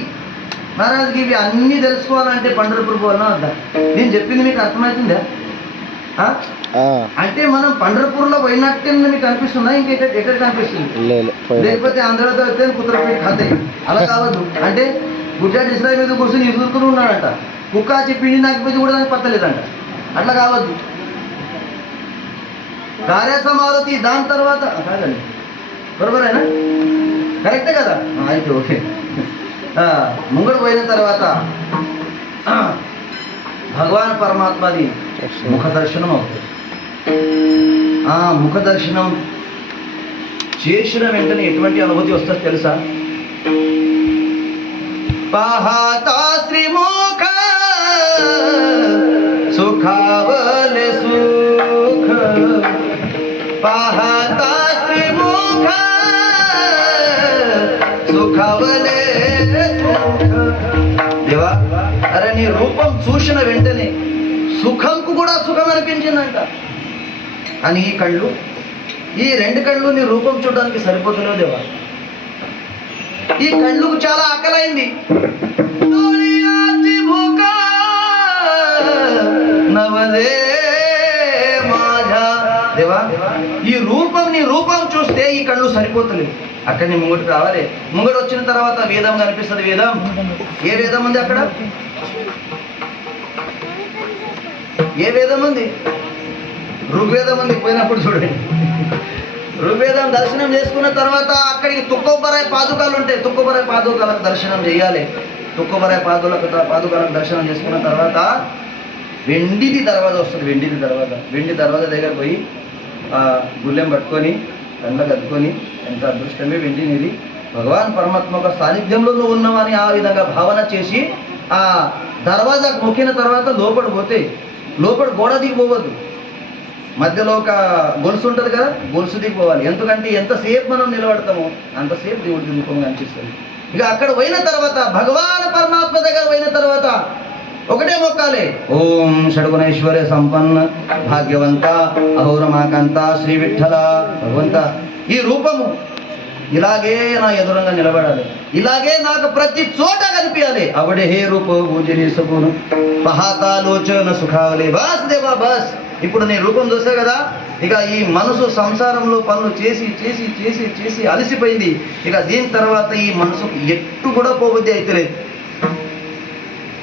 మహారాజ్కి. ఇవి అన్నీ తెలుసుకోవాలంటే పండరపూర్ పోవాలన్నా వద్దా? నేను చెప్పింది మీకు అర్థమవుతుందా? అంటే మనం పండరపూర్లో పోయినట్టే మీకు అనిపిస్తుందా? ఎక్కడ కనిపిస్తుంది? లేకపోతే ఆంధ్రతో అయితే కుత్రపేట ఖాతే. అలా కావద్దు. అంటే గుజరాత్ ఇస్రాయల్ మీద కూర్చొని ఎదుర్కొని ఉన్నాడంట. కుక్క చెప్పింది నాకు పోయి కూడా దానికి పత్తలేదంట. అట్లా కావద్దు. కార్యసమావతి దాని తర్వాత కాదండి, బరోబరేనా? కరెక్టే కదా? అయితే ఓకే. ముంగడు పోయిన తర్వాత భగవాన్ పరమాత్మది ముఖ దర్శనం అవుతుంది. ఆ ముఖ దర్శనం చేసిన వెంటనే ఎటువంటి అనుభూతి వస్తుందో తెలుసా? పాహతా శ్రీముఖ సుఖావలే సుఖ, పాహతా శ్రీముఖ సుఖావలే సుఖ. దేవా, అరే నీ రూపం చూసిన వెంటనే సుఖంకు కూడా సుఖం అనిపించిందంట. అని ఈ కళ్ళు, ఈ రెండు కళ్ళు నీ రూపం చూడడానికి సరిపోతలేవు దేవా. ఈ కళ్ళుకు చాలా ఆకలైంది. దేవా, ఈ రూపం, నీ రూపం చూస్తే ఈ కళ్ళు సరిపోతలేవు. అక్కడ నీ ముంగటికి రావాలి. ముంగడు వచ్చిన తర్వాత వేదం కనిపిస్తుంది. వేదం, ఏ వేదం ఉంది అక్కడ? ఏ వేదం ఉంది? ఋగ్వేదం ఉంది. పోయినప్పుడు చూడండి, ఋగ్వేదం దర్శనం చేసుకున్న తర్వాత అక్కడికి తుక్కోబరాయి పాదుకాలు ఉంటాయి. తుక్కోబరాయి పాదుకాలకు దర్శనం చేయాలి. తుక్కోబరాయి పాదుకాలకు దర్శనం చేసుకున్న తర్వాత వెండిది దర్వాజా వస్తుంది. వెండి దర్వాజా దగ్గర పోయి గుళ్ళెం పట్టుకొని కళ్ళకు అద్దుకొని, ఎంత అదృష్టమే వెండినిది, భగవాన్ పరమాత్మ యొక్క సాన్నిధ్యంలో నువ్వు ఉన్నావని ఆ విధంగా భావన చేసి ఆ దర్వాజాకు మొక్కిన తర్వాత లోపల పోతే, లోపల గోడ దిగిపోవద్దు, మధ్యలో ఒక గొలుసు ఉంటుంది కదా, గొలుసు దిగిపోవాలి. ఎందుకంటే ఎంతసేపు మనం నిలబడతామో అంతసేపు దేవుడి ముఖంగా అనిపిస్తుంది. ఇక అక్కడ పోయిన తర్వాత భగవాన్ పరమాత్మ దగ్గర పోయిన తర్వాత ఒకటే మొక్కాలి. ఓం షడ్గుణైశ్వర్య సంపన్న భాగ్యవంత అహౌరమాకాంత శ్రీ విఠల. భగవంత, ఈ రూపము ఇలాగే నా ఎదురంగా నిలబడాలి, ఇలాగే నాకు ప్రతి చోట కనిపించాలి. అవడే హే రూప భూజని సగును పహాతాలోచన సుఖావలే. బస్ దేవా బస్. ఇప్పుడు నీ రూపం చూసా కదా, ఇక ఈ మనసు సంసారంలో పనులు చేసి చేసి చేసి చేసి అలసిపోయింది. ఇక దీని తర్వాత ఈ మనసుకు ఎట్టు కూడా పోబుద్ది అయితే లేదు.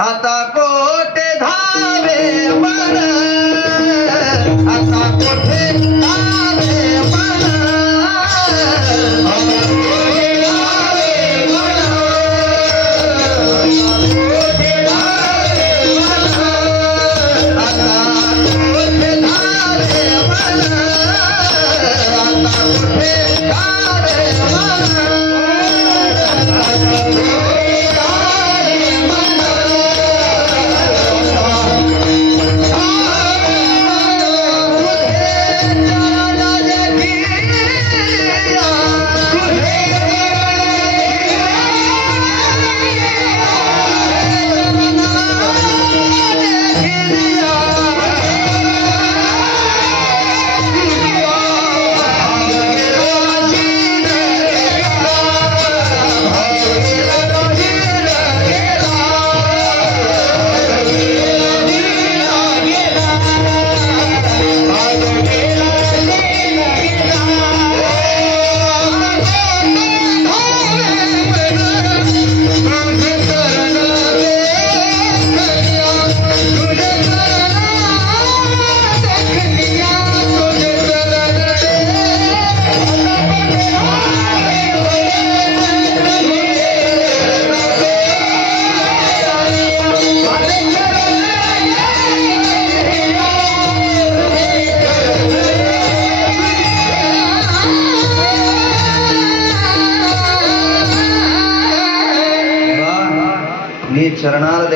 आता कोटे धावे मन, आता कोटे धावे मन, आता कोटे धावे मन.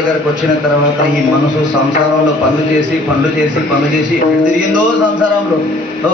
దగ్గరకు వచ్చిన తర్వాత ఈ మనసు సంసారంలో పనులు చేసి ఎక్కడ తిరిగిందో సంసారంలో. ఓ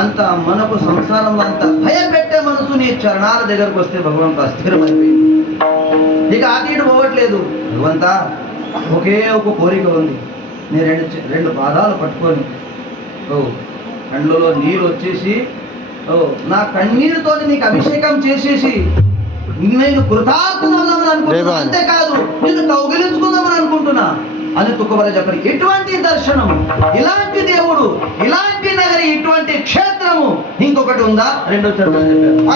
అంత మనకు సంసారంలో అంత భయపెట్టే మనసు నీ చరణాల దగ్గరకు వస్తే భగవంతు అస్థిరమైపోయింది. ఇక అటు ఇటు పోవట్లేదు. భగవంతా ఒకే ఒక కోరిక ఉంది. నీ రెండు పాదాలు పట్టుకొని కండ్లలో నీరు వచ్చేసి నా కన్నీరుతో నీకు అభిషేకం చేసేసి నేను కృతార్థులవుదామని అనుకుంటున్నా, అంతేకాదు నేను కౌగిలించుకుందామని అనుకుంటున్నా అని తుక్కబల చెప్పని ఇటువంటి దర్శనం, ఇలాంటి దేవుడు, ఇలాంటి నగరి, ఇటువంటి క్షేత్రము ఇంకొకటి ఉందా? రెండో చరణం చెప్పారు.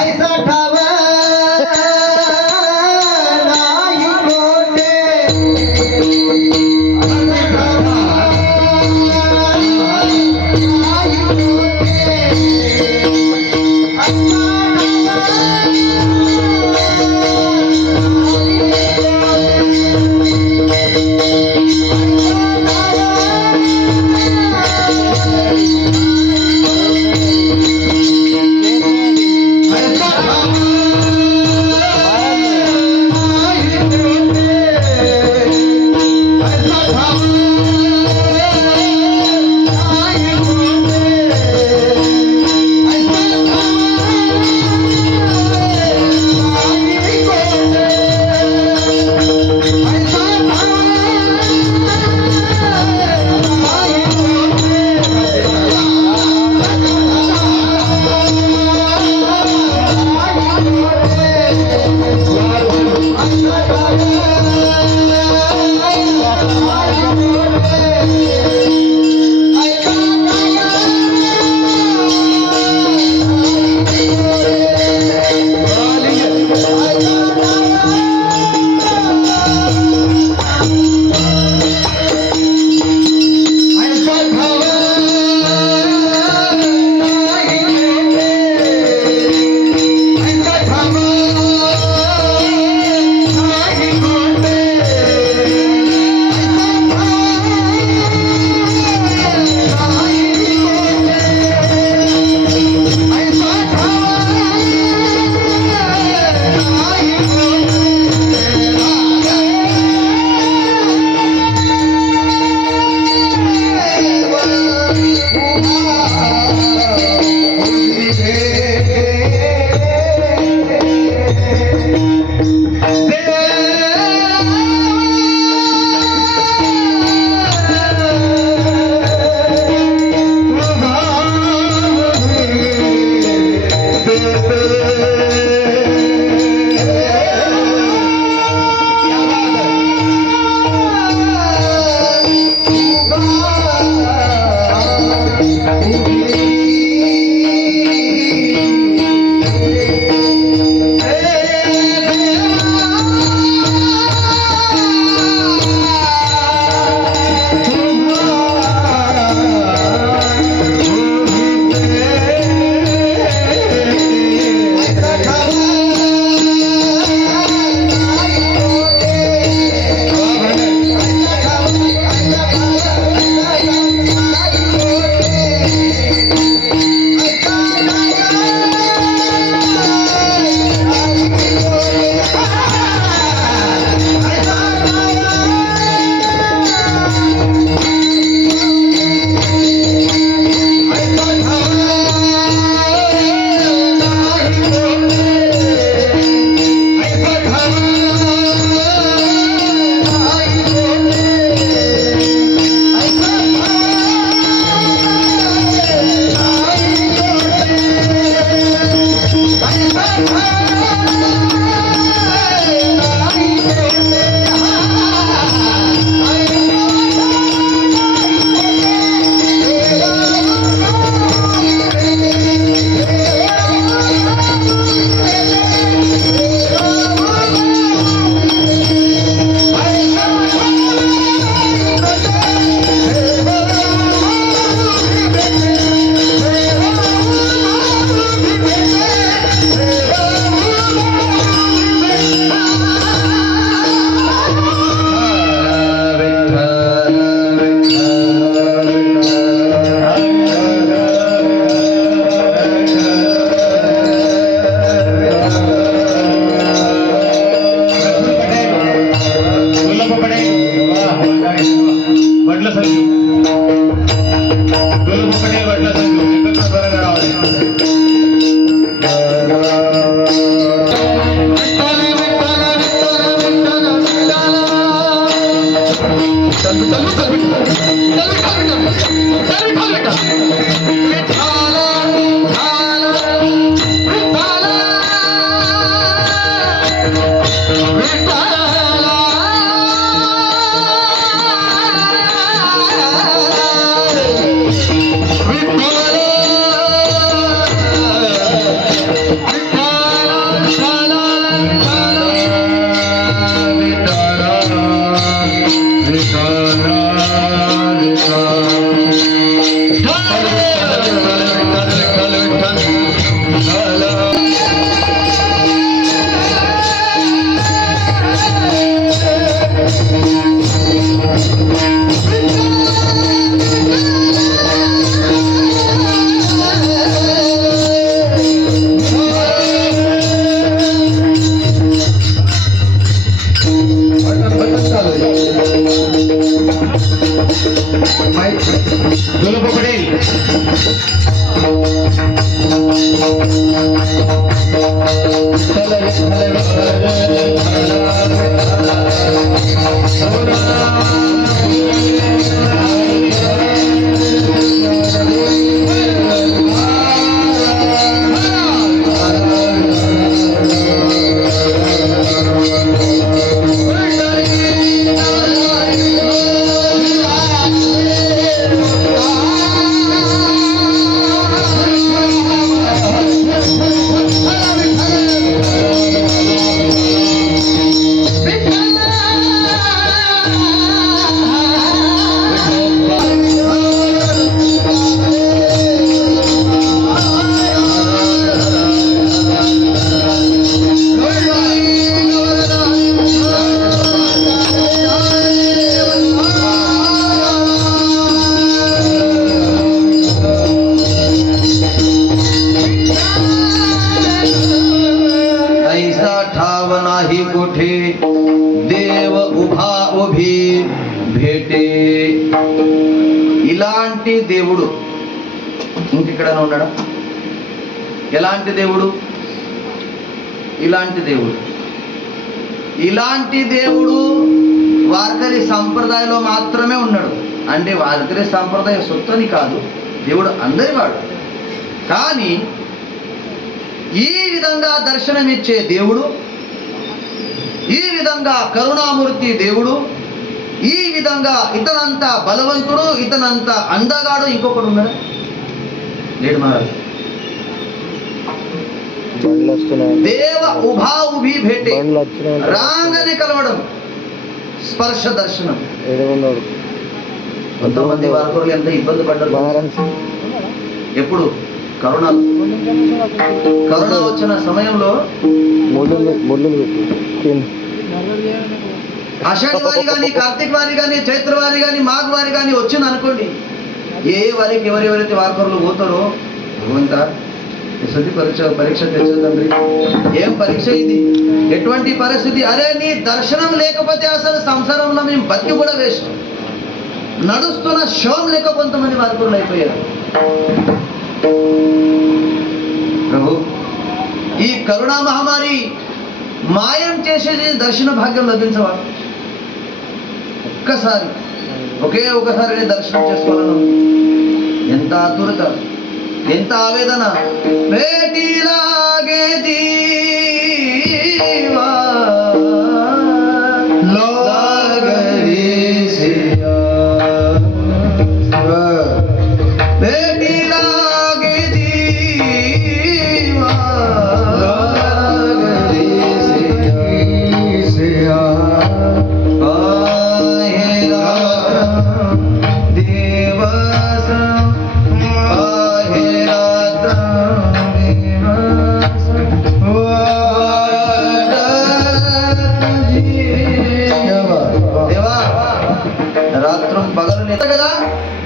बटन चालू आहे. माईक दुलभ पटेल. कोठे देव उभा उभी भेटे ఇలాంటి దేవుడు ఇంకెక్కడైనా ఉన్నాడా? ఎలాంటి దేవుడు? ఇలాంటి దేవుడు. ఇలాంటి దేవుడు వార్కరి సంప్రదాయంలో మాత్రమే ఉన్నాడు. అంటే వార్కరి సంప్రదాయ సొత్తని కాదు, దేవుడు అందరి వాడు. కానీ ఈ విధంగా దర్శనమిచ్చే దేవుడు, ఈ విధంగా కరుణామూర్తి దేవుడు, ఈ విధంగా ఇతనంత బలవంతుడు, ఇతనంత అందగాడు ఇంకొకడు ఉన్నాడా? లేడు మహారాజ్. దేవ ఉభా ఉభి భేటే, రాగానే కలవడం, స్పర్శ దర్శనం. కొంతమంది వారకులు ఎంత ఇబ్బంది పడ్డారు. ఎప్పుడు కరోనా వచ్చిన సమయంలో ఆషాఢి వారి కానీ, కార్తీక్ వారి కానీ, చైత్ర వారి కానీ, మాఘ వారి కానీ వచ్చింది అనుకోండి, ఏ వారికి ఎవరెవరైతే వారకులు పోతారో, భగవంత పరీక్ష తెచ్చదండి. ఏం పరీక్ష ఇది? ఎటువంటి పరిస్థితి? అరే నీ దర్శనం లేకపోతే అసలు సంసారంలో మేము బతికి కూడా వేస్ట్. నడుస్తున్న శవం లేక కొంతమంది వారకులు అయిపోయారు. ప్రభు, ఈ కరుణా మహమ్మారి మాయం చేసేది దర్శన భాగ్యం లభించవా? ఒకే ఒకసారి దర్శనం చేసుకోవాలను. ఎంత ఆతురత, ఎంత ఆవేదన. బేటీలాగే జీవా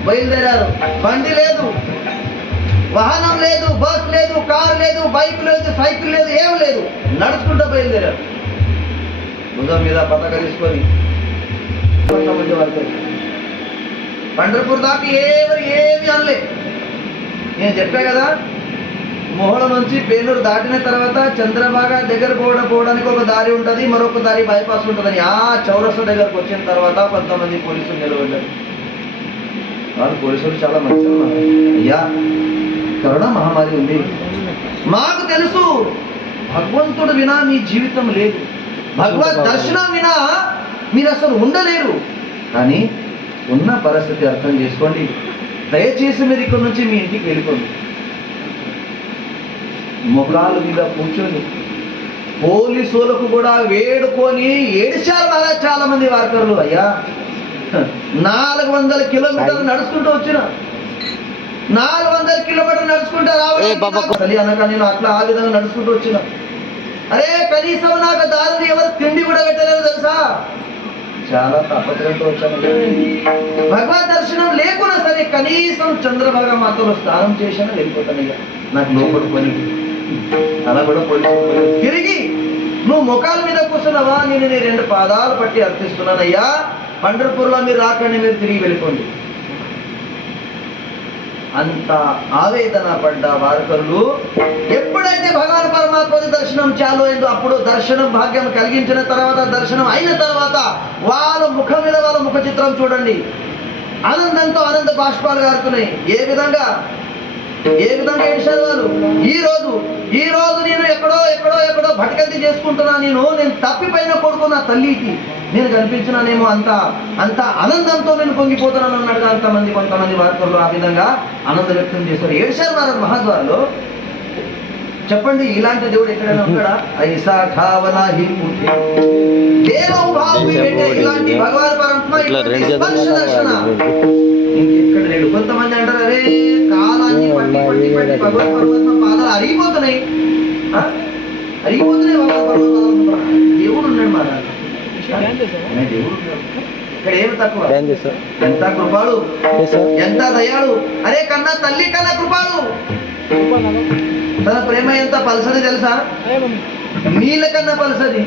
బయలుదేరారు. బండి లేదు, వాహనం లేదు, బస్ లేదు, కార్ లేదు, బైక్ లేదు, సైకిల్ లేదు, ఏం లేదు, నడుచుకుంటూ బయలుదేరారు. భుజం మీద పతాక తీసుకొని పండర్పూర్ దాకా ఏమి అనలే. నేను చెప్పా కదా, మొహల నుంచి పేనూరు దాటిన తర్వాత చంద్రబాగ దగ్గర పోవడానికి ఒక దారి ఉంటుంది, మరొక దారి బైపాస్ ఉంటుందని. ఆ చౌరస్తా దగ్గరకు వచ్చిన తర్వాత కొంతమంది పోలీసులు నిలబడ్డారు. వాళ్ళు పోలీసులు చాలా మంచిగా ఉన్నారు. అయ్యా, కరోనా మహమ్మారి ఉంది, మాకు తెలుసు, భగవంతుడు వినా మీ జీవితం లేదు, భగవద్ దర్శనం వినా మీరు అసలు ఉండలేరు. కానీ ఉన్న పరిస్థితి అర్థం చేసుకోండి, దయచేసి మీరు ఇక్కడ నుంచి మీ ఇంటికి వెళ్ళిపోండి. మొగాల మీద కూర్చొని పోలీసులకు కూడా వేడుకొని ఏడిచారు అలా చాలా మంది వార్కర్లు. అయ్యా, 400 కిలోమీటర్లు నడుచుకుంటూ వచ్చిన, 400 కిలోమీటర్లు నడుచుకుంటూ రావాలి అనగా నేను అట్లా ఆ విధంగా నడుచుకుంటూ వచ్చిన. అరే కనీసం నాకు దారిని ఎవరు తిండి కూడా పెట్టలేరు తెలుసా. చాలా తప్పత్రంతో వచ్చాను. భగవద్ దర్శనం లేకుండా సరే కనీసం చంద్రభాగ మాతలో స్నానం చేసినా వెళ్ళిపోతాను. ఇక నాకు లోపల పని అలా కూడా పోలీసు తిరిగి నువ్వు ముఖాల మీద కూర్చున్నావా, నేను నీ 2 పాదాలు పట్టి అర్థిస్తున్నానయ్యా, పండర్పూర్లో మీరు రాకండి, మీరు తిరిగి వెళ్ళిపోండి. అంత ఆవేదన పడ్డ వారకరులు ఎప్పుడైతే భగవాన్ పరమాత్మని దర్శనం చాలు అయిందో, అప్పుడు దర్శనం భాగ్యం కలిగించిన తర్వాత, దర్శనం అయిన తర్వాత వాళ్ళ ముఖం మీద వాళ్ళ ముఖ చిత్రం చూడండి, ఆనందంతో ఆనంద బాష్పాలు గారుతున్నాయి. ఏ విధంగా ఏడ్చారు వాళ్ళు. ఈ రోజు నేను ఎక్కడో భటకంతి చేసుకుంటున్నా, నేను తప్పిపోయిన కొడుకు నా తల్లికి నేను కనిపించినానేమో, అంత ఆనందంతో నేను పొంగిపోతున్నాను అన్నాడుగా కొంతమంది వార్తల్లో ఆ విధంగా ఆనందం వ్యక్తం చేశారు. ఏడ్చారు వారు మహాద్వారంలో. చెప్పండి, ఇలాంటి దేవుడు ఎక్కడైనా ఉంటాడా? ఐసా ఖావనా హి పూర్తి దేవం భావి పెట్టే ఇలాంటి భగవాన్ పరమాత్మ ఇటువంటి స్పర్శ దర్శన ఇంకెక్కడ లేడు. కొంతమంది అంటారు, అరే కాలాన్ని పట్టి భగవాన్ పరమాత్మ పాదాలు అరిగిపోతున్నాయి భగవాన్ పరమాత్మ. దేవుడు ఉన్నాడు మన దేవుడు. ఇక్కడ ఏమి తక్కువ, ఎంత కృపాడు, ఎంత దయాడు. అరే కన్నా తల్లి కన్నా కృపాడు. తన ప్రేమ ఎంత పలసది తెలుసా? నీళ్ళ కన్నా పలసది.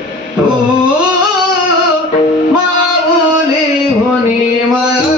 మామూలి హోని మాయా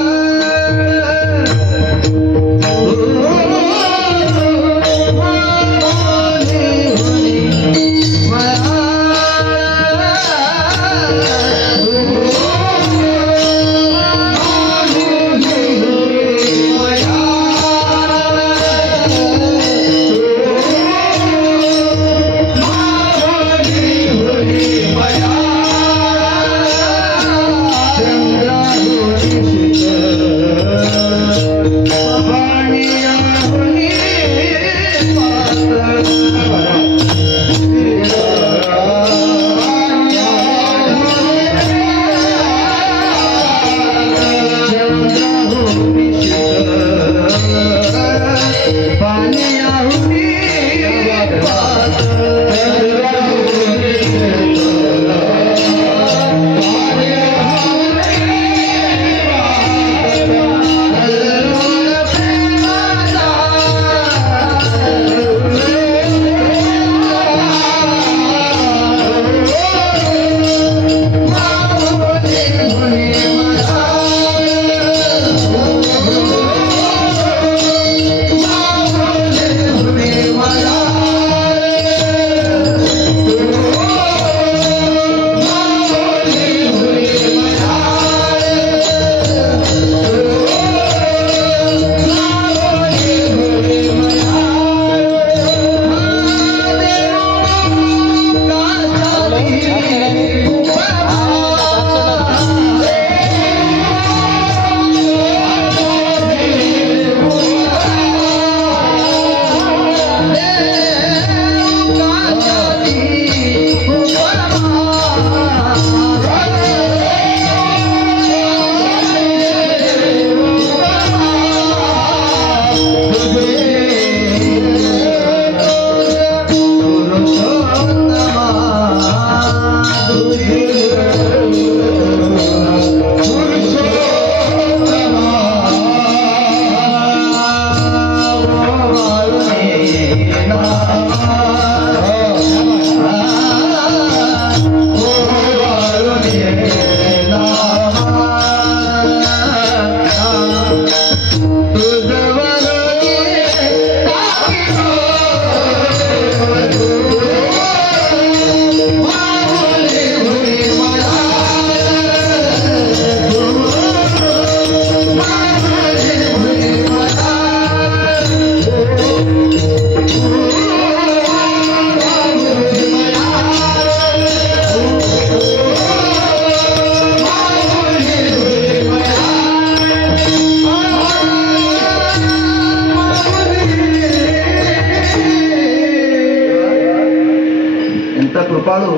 కృపాలు.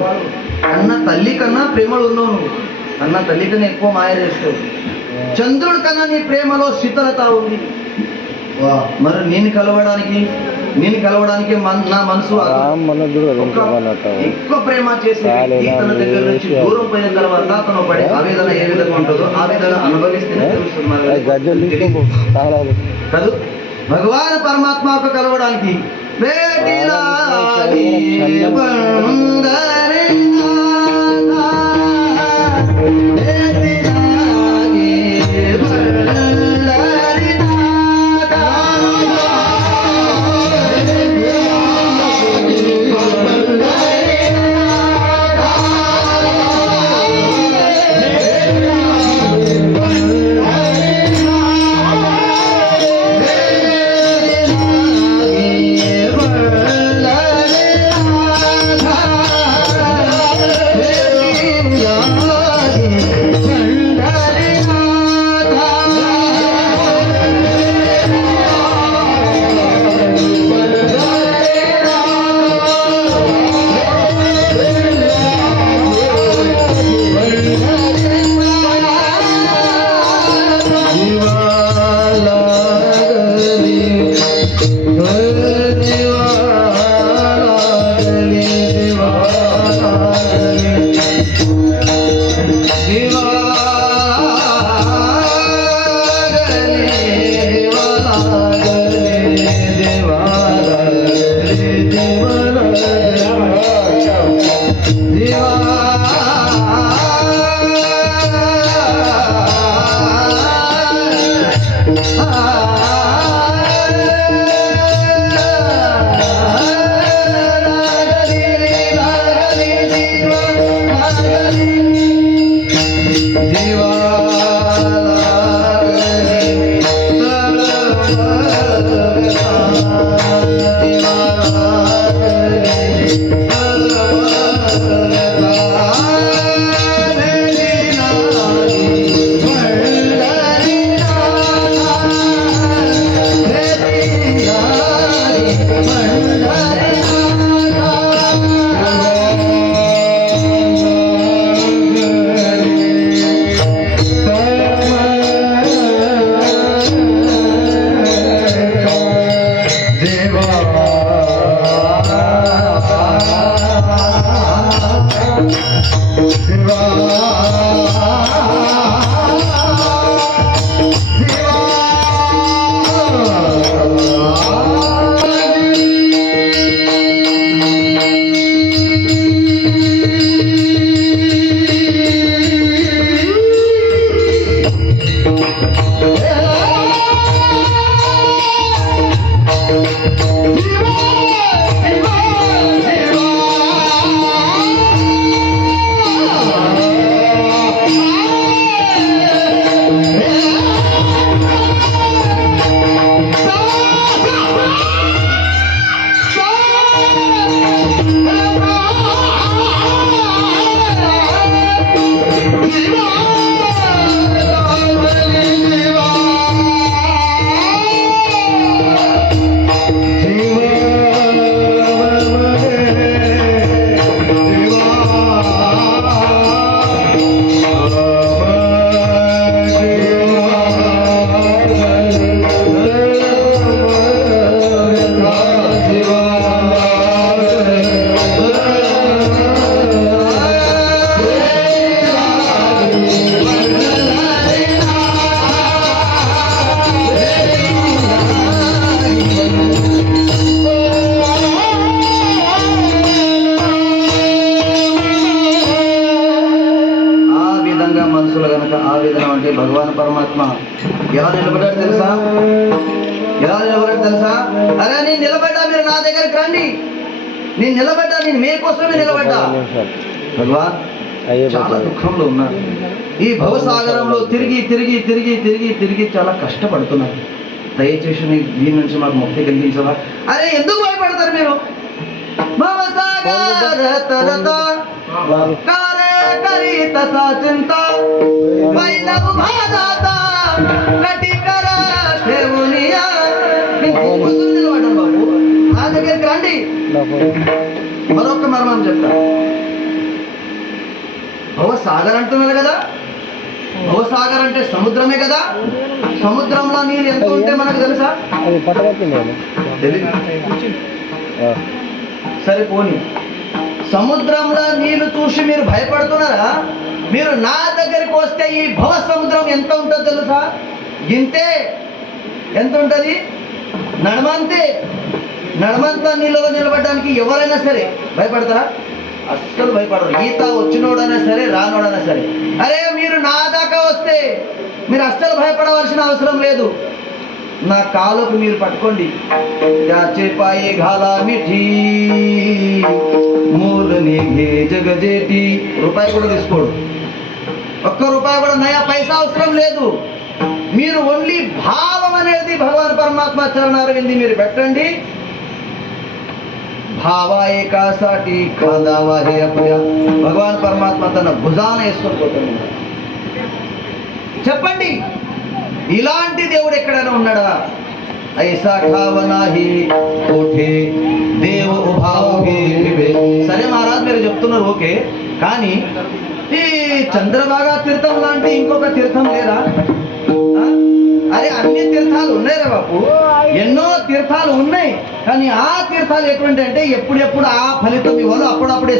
అన్న తల్లి కన్నా ప్రేమలు ఉన్నావు నువ్వు. అన్న తల్లి కన్నా ఎక్కువ మాయ చేస్తావు. చంద్రుడి కన్నా నీ ప్రేమలో శీతలత ఉంది. మరి నేను కలవడానికి నా మనసు ఎక్కువ ప్రేమ చేసి తన దగ్గర నుంచి దూరం పోయిన తర్వాత తను పడే ఆవేదన ఏ విధంగా ఉంటుందో ఆ విధంగా అనుభవిస్తేనే తెలుస్తుంది. కాదు భగవాన్ పరమాత్మకు కలవడానికి వేటిలాగి బండరినాథ, వేటిలాగి భగవాన్ పరమాత్మ ఎలా నిలబడ్డాడు తెలుసా? ఎలా నిలబడ్డాడు తెలుసా? అరే నేను నిలబడ్డా, మీరు నా దగ్గరికి రండి. నేను నిలబడ్డా, నేను మీకోసమే నిలబడ్డా. భగవాన్ చాలా దుఃఖంలో ఉన్నారు. ఈ భవసాగరంలో తిరిగి తిరిగి తిరిగి తిరిగి తిరిగి చాలా కష్టపడుతున్నారు. దయచేసి దీని నుంచి మాకు ముక్తి కలిగించవా? అరే ఎందుకు భయపడతారు మీరు? చింత బాబు నా దగ్గరికి రండి. మరొక మర్మం చెప్తా. భవసాగర్ అంటున్నారు కదా, భవసాగర్ అంటే సముద్రమే కదా. సముద్రంలో నీళ్ళు ఎంత ఉంటే మనకు తెలుసా? తెలీదు. సరే పోనీ, సముద్రంలో నీళ్లు చూసి మీరు భయపడుతున్నారా? మీరు నా దగ్గరికి వస్తే ఈ భవ సముద్రం ఎంత ఉంటుందో తెలుసా? ఇంతే. ఎంత ఉంటుంది? నడమంతే. నడమంతా నీళ్ళలో నిలబడడానికి ఎవరైనా సరే భయపడతారా? అస్సలు భయపడరు. ఈత వచ్చినోడైనా సరే రానోడైనా సరే, అరే మీరు నా దాకా వస్తే మీరు అస్సలు భయపడవలసిన అవసరం లేదు. నా కాలుకు మీరు పట్టుకోండి. జాచే పాయే ఘాలా మిఠీ మూలని ఘే జగజేటి. రూపాయి కూడా తీసుకోడు, ఒక్క రూపాయి కూడా నయా పైసా అవసరం లేదు. మీరు ఓన్లీ భావం అనేది భగవాన్ పరమాత్మ చరణారవింది మీరు పెట్టండి. భావా ఏకాసాటి ఖాదావా హే అభయ. భగవాన్ పరమాత్మ తన భుజాన వేసుకొని పోతాడు. చెప్పండి, ఇలాంటి దేవుడు ఎక్కడైనా ఉన్నాడా? ఐసా ఖావనాహి కోఠే దేవ ఉభావే. సరే మహారాజ్ మీరు చెప్తున్నారు ఓకే, కానీ ఈ చంద్రబాగా తీర్థం లాంటి ఇంకొక తీర్థం లేదా? అరే అన్ని తీర్థాలు ఉన్నాయి రా బాపు, ఎన్నో తీర్థాలు ఉన్నాయి, కానీ ఆ తీర్థాలు ఎటువంటి అంటే ఎప్పుడెప్పుడు ఆ ఫలితం ఇవ్వాలో అప్పుడప్పుడే.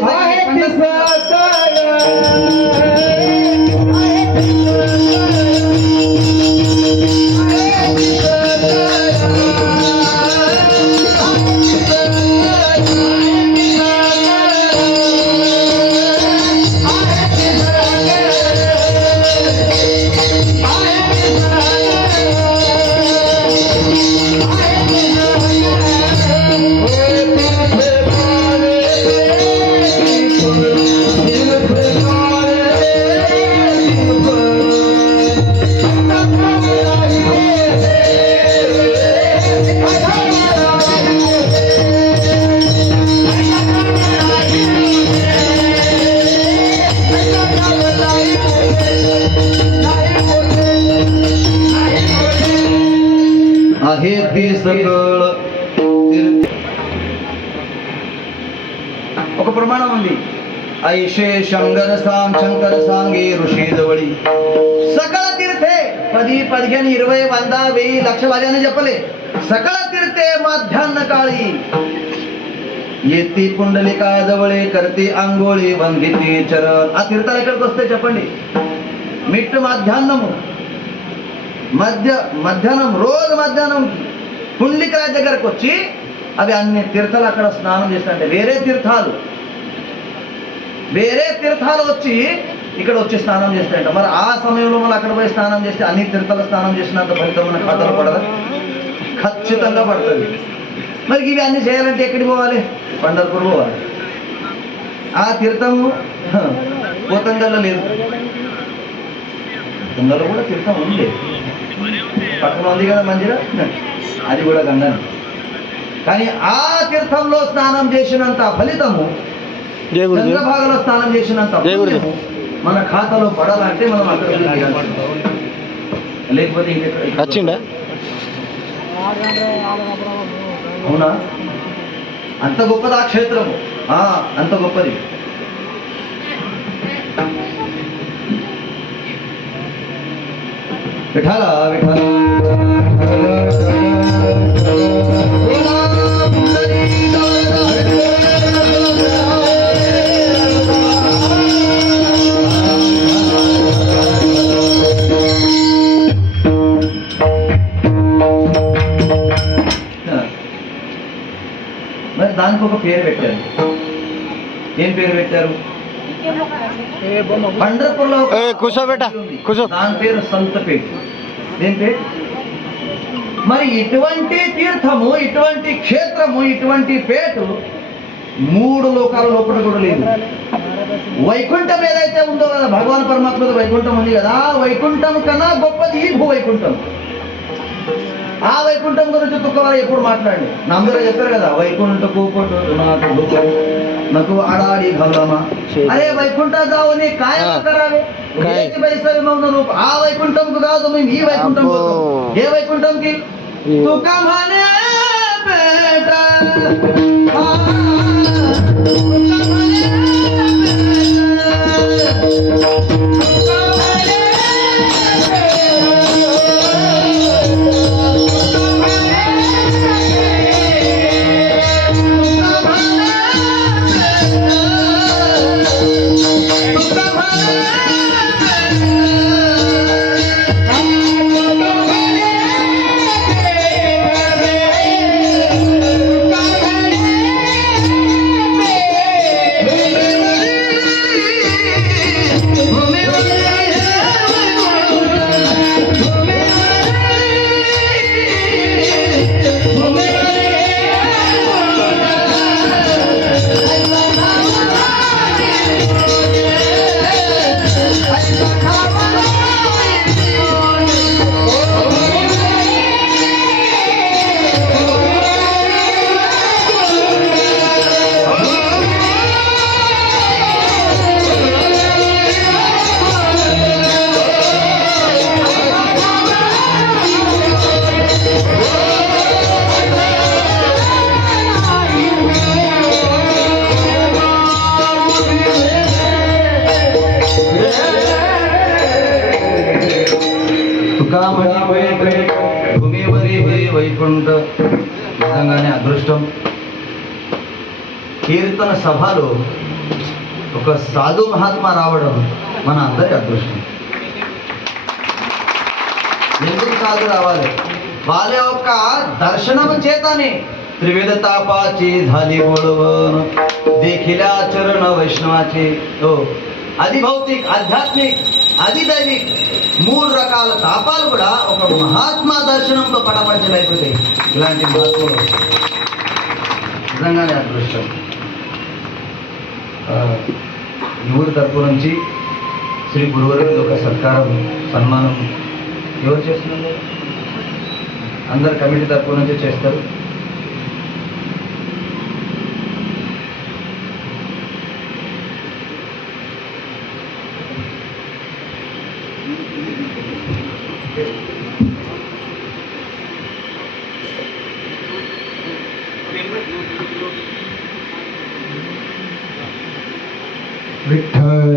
ఒక ప్రమాణం ఉంది. ఐషే శంకర శంకర సాంగే ఋషిదవళి సకల తీర్థే 10, 15, 20, 100, 1000, 1,00,000 అని చెప్పలే. సకల తీర్థే మధ్యాహ్న కాళీ ఎత్తి పుండలికాయ దవళి కర్తి అంగోళి వంగితి చరణ్. ఆ తీర్థాలు ఎక్కడికి వస్తాయి చెప్పండి? మిట్టు మధ్యాహ్నము మధ్యాహ్నం రోజు మధ్యాహ్నం పుండలికాయ దగ్గరకు వచ్చి అవి అన్ని తీర్థాలు అక్కడ స్నానం చేస్తారంటే వేరే తీర్థాలు వచ్చి ఇక్కడ వచ్చి స్నానం చేస్తాయంట. మరి ఆ సమయంలో మళ్ళీ అక్కడ పోయి స్నానం చేస్తే అన్ని తీర్థాలు స్నానం చేసినంత ఫలితం మన ఖాతాలో పడదా? ఖచ్చితంగా పడుతుంది. మరి ఇవి అన్ని చేయాలంటే ఎక్కడికి పోవాలి? పండర్పూర్ పోవాలి. ఆ తీర్థము పోతంగల్లో లేదు. పోతంగల్లో కూడా తీర్థం ఉంది, పక్కన ఉంది కదా మందిరా, అది కూడా గంగనే. కానీ ఆ తీర్థంలో స్నానం చేసినంత ఫలితము, చంద్రభాగలో స్నానం చేసినంత ఫలితము మన ఖాతాలో పడాలంటే మనం అక్కడ లేకపోతే వచ్చిండా? అవునా? అంత గొప్పది ఆ క్షేత్రము, అంత గొప్పది. విఠల విఠల మరి దానికి ఒక పేరు పెట్టారు. ఏం పేరు పెట్టారు? పండర్పూర్లో దాని పేరు సంతపేట. ఏం పేరు? మరి ఇటువంటి తీర్థము, ఇటువంటి క్షేత్రము, ఇటువంటి పేటు 3 లోకాల లోపల కూడా లేదు. వైకుంఠం ఏదైతే ఉందో కదా, భగవాన్ పరమాత్మ వైకుంఠం ఉంది కదా, ఆ వైకుంఠం కన్నా గొప్పది ఈ భూ వైకుంఠం. ఆ వైకుంఠం గురించి తుక్కవారు ఎప్పుడు మాట్లాడండి. అందరూ చెప్పారు కదా, వైకుంఠ కూపటు నాకు ఆడాడి భగలమా. అరే వైకుంఠ దావుని కాయ కరావే రూప. ఆ వైకుంఠంకు కాదు, మేము ఈ వైకుంఠం. ఏ వైకుంఠంకి? తుకమనే బేట చింతామణి పేట భూమివరి వైకుంఠ. నిజంగానే అదృష్టం. కీర్తన సభలో ఒక సాధు మహాత్మా రావడం మన అందరి అదృష్టం. ఎందుకు సాధు రావాలి? వాళ్ళ యొక్క దర్శనం చేతనే त्रिविध तापाची झाली ओळवण देखिल्या चरण वैष्णवाचे. हो, आधी भौतिक, आध्यात्मिक, आधी दैविक 3 రకాల తాపాలు కూడా ఒక మహాత్మా దర్శనంతో పడపంచలైపోతాయి. ఇలాంటి మహాత్ములు నిజంగానే అదృష్టం. ఊరి తరపు నుంచి శ్రీ గురువారికి ఒక సత్కారం సన్మానం ఎవరు చేస్తున్నారు? అందరు కమిటీ తరపు నుంచి చేస్తారు. विठ्ठल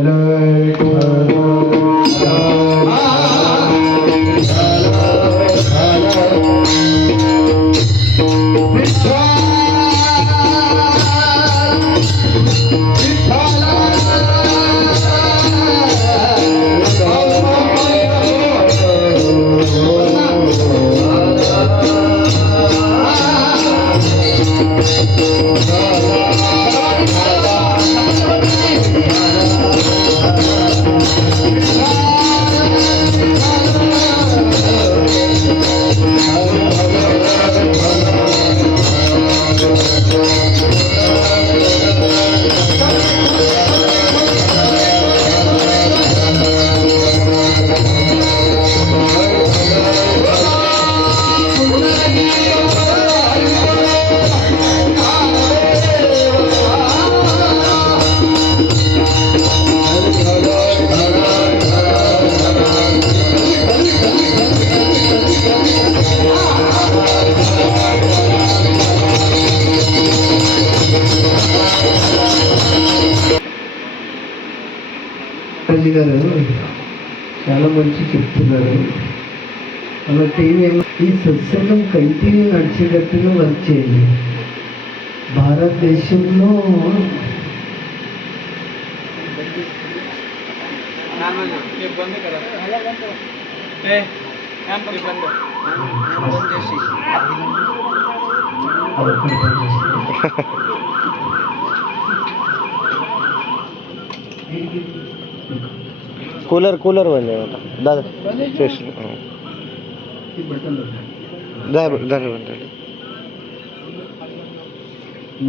గారు చాలా మంచి చెప్తున్నారు. కాబట్టి ఈ సత్సంగం కంటిన్యూ నడిచేటట్టుగా వర్క్ చేయండి. భారతదేశంలో कूलर बंद है दादा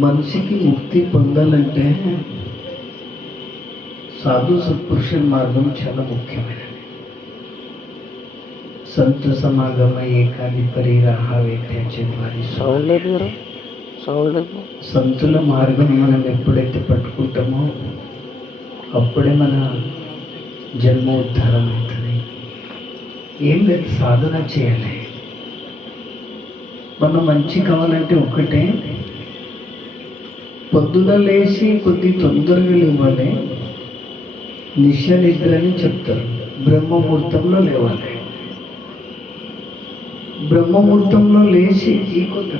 మనిషికి ముక్తి పొందాలంటే సాధు సత్పురుషుల మార్గం చాలా ముఖ్యమైనది. సంత సమాగమ ఏకాది పరిరాహావే त्याचे द्वारे సంతుల మార్గం మనం ఎప్పుడైతే పట్టుకుంటామో అప్పుడే మన జన్మ ఉద్ధారం అవుతుంది. ఏం లేదు, సాధన చేయాలి. మనం మంచి కావాలంటే ఒక్కటే, పొద్దున లేచి కొద్ది తొందరగా లేవాలి. నిశ నిద్ర అని చెప్తారు. బ్రహ్మముహూర్తంలో లేవాలి. బ్రహ్మముహూర్తంలో లేచి ఈ కొద్దిగా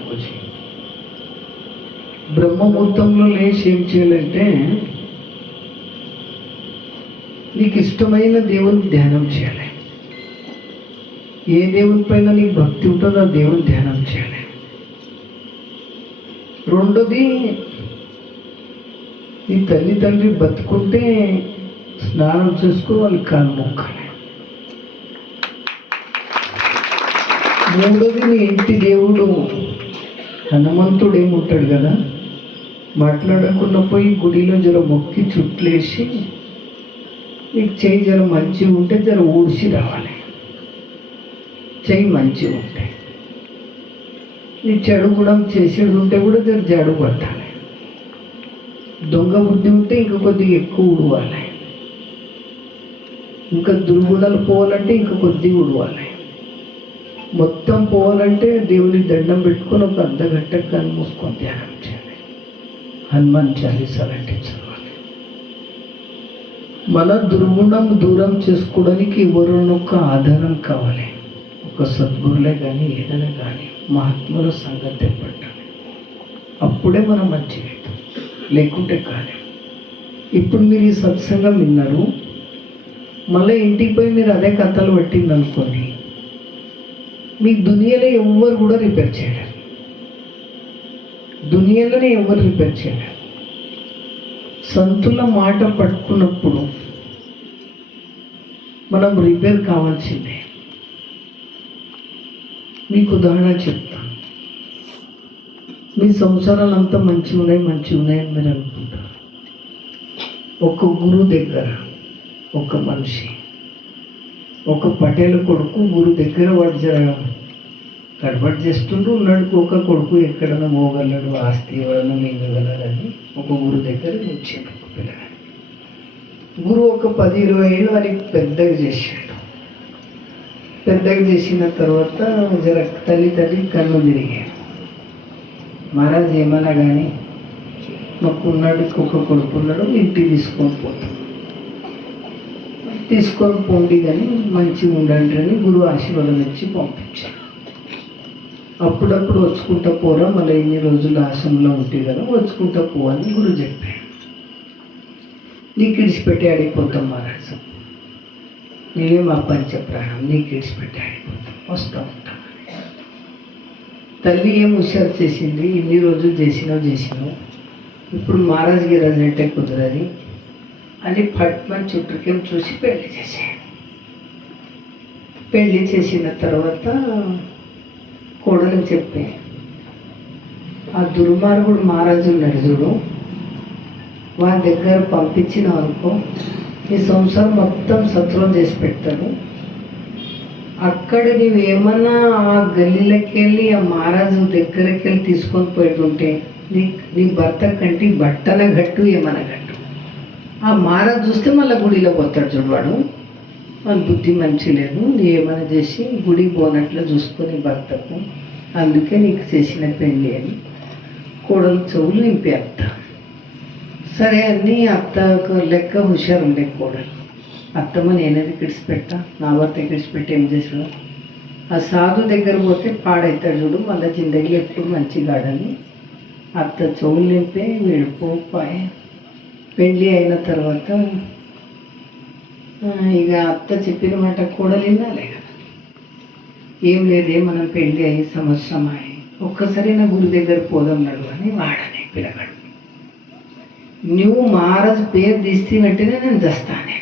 బ్రహ్మముహూర్తంలో లేచి ఏం చేయాలంటే నీకు ఇష్టమైన దేవుని ధ్యానం చేయాలి. ఏ దేవుని పైన నీకు భక్తి ఉంటుందో ఆ దేవుని ధ్యానం చేయాలి. రెండోది, నీ తల్లి తండ్రి బతుకుంటే స్నానం చేసుకో, వాళ్ళకి కాలు మొక్కాలి. మూడోది, నీ ఇంటి దేవుడు హనుమంతుడు ఏముంటాడు కదా, మాట్లాడకుండా పోయి గుడిలో జర మొక్కి చుట్లేసి నీకు చెయ్యి జర మంచిగా ఉంటే జర ఊడ్చి రావాలి. చెయ్యి మంచిగా ఉంటే, నీ చెడు కూడా చేసేది ఉంటే కూడా జర జడు పట్టాలి. దొంగ బుద్ధి ఉంటే ఇంకా కొద్దిగా ఎక్కువ ఉడవాలి. ఇంకా దుర్గుణాలు పోవాలంటే ఇంకా కొద్దిగా ఉడవాలి. మొత్తం పోవాలంటే దేవుని దండం పెట్టుకొని ఒక అర్ధగంట కళ్ళు మూసుకొని ధ్యానం చేయాలి. హనుమాన్ చాలీసా లాంటి చదవాలి. మన దుర్గుణం దూరం చేసుకోవడానికి ఎవరినొక్క ఆధారం కావాలి. ఒక సద్గురులే కానీ ఏదైనా కానీ మహాత్ముల సంగతి పట్టాలి. అప్పుడే మనం మంచిగా అవుతాం, లేకుంటే కాదు. ఇప్పుడు మీరు ఈ సత్సంగం విన్నారు, మళ్ళీ ఇంటికి పోయి మీరు అదే కథలు పట్టింది అనుకోండి, మీకు దునియాలో ఎవ్వరు కూడా రిపేర్ చేయలేరు. దునియాలోనే ఎవరు రిపేర్ చేయలేరు. సంతుల మాట పట్టుకున్నప్పుడు మనం రిపేర్ కావాల్సిందే. మీకు ఉదాహరణ చెప్తాను. మీ సంసారాలు అంతా మంచిగా ఉన్నాయని మీరు అనుకుంటారు. ఒక గురువు దగ్గర ఒక మనిషి, ఒక పటేల్ కొడుకు గురువు దగ్గర వాడు గడబడి చేస్తుంటూ ఉన్నాడు. ఒక కొడుకు ఎక్కడన్నా మోగలడు, ఆస్తి ఎవరన్నా మింగగలరని ఒక గురువు దగ్గర వచ్చిండు ఒక పిల్లగాడు. గురువు ఒక 10-20 ఏళ్ళు వారికి పెద్దగా చేశాడు. పెద్దగా చేసిన తర్వాత తల్లి కన్ను తిరిగాడు. మహారాజ్ ఏమన్నా కానీ మాకు ఉన్నాడు, ఒక కొడుకు ఉన్నాడు, ఇంటికి తీసుకొని పోండి కానీ మంచిగా ఉండండి అని గురువు ఆశీర్వాదం ఇచ్చి పంపించాడు. అప్పుడప్పుడు వచ్చుకుంటా పోరా, మళ్ళీ ఎన్ని రోజులు ఆశ్రమంలో ఉంటాయి కదా, వచ్చుకుంటా పో అని గురువు చెప్పాడు. నీకు ఇడిచిపెట్టి ఆడిపోతాం మహారాజు, నేనే మా పంచ ప్రాణం, నీకు ఇడిచిపెట్టి ఆడిపోతాం, వస్తూ ఉంటాం. తల్లి ఏం హుషారు చేసింది, ఇన్ని రోజులు చేసినావు, ఇప్పుడు మహారాజ్ గిరాజ్ అంటే కుదరది అని పట్మని చుట్టూకేం చూసి పెళ్లి చేశాడు. పెళ్లి చేసిన తర్వాత కోడలు చెప్పే, ఆ దుర్మార్గుడు మహారాజు ఉన్నాడు చూడు, వారి దగ్గర పంపించిన అనుకో ఈ సంసారం మొత్తం సత్రం చేసి పెడతాడు. అక్కడ నీవు ఏమన్నా ఆ గల్లీలోకి వెళ్ళి ఆ మహారాజు దగ్గరికి వెళ్ళి తీసుకొని పోయిటుంటే నీ భర్త కంటి బట్టన గట్టు ఏమన్నా గట్టు. ఆ మహారాజు చూస్తే మళ్ళీ గుడిలో పోతాడు చూడవాడు, మన బుద్ధి మంచి లేదు, నీ ఏమైనా చేసి గుడికి పోనట్లు చూసుకొని భర్తకు, అందుకే నీకు చేసిన పెళ్ళి అని కోడలు చెవులు నింపి అత్త. సరే అన్నీ అత్తకు లెక్క హుషారు ఉండే కోడలు. అత్తమ్మ నేనేది కిడిచిపెట్టా, నా భర్త కిడిచిపెట్టి ఏం చేసాడు, ఆ సాధు దగ్గర పోతే పాడవుతాడు చూడు, మళ్ళీ జిందగీ ఎప్పుడు మంచిగాడని అత్త చెవులు నింపే విడిపోపాయ. పెళ్ళి అయిన తర్వాత ఇక అత్త చెప్పిన మాట కోడలు వినాలే కదా. ఏం లేదే, మనం పెళ్ళి అయ్యి సంవత్సరం అయ్యి ఒక్కసారి నా గురి దగ్గర పోదన్నాడు అని వాడనే పిల్లగాడు. నువ్వు మహారాజు పేరు తీస్తే వెంటనే నేను దస్తానే,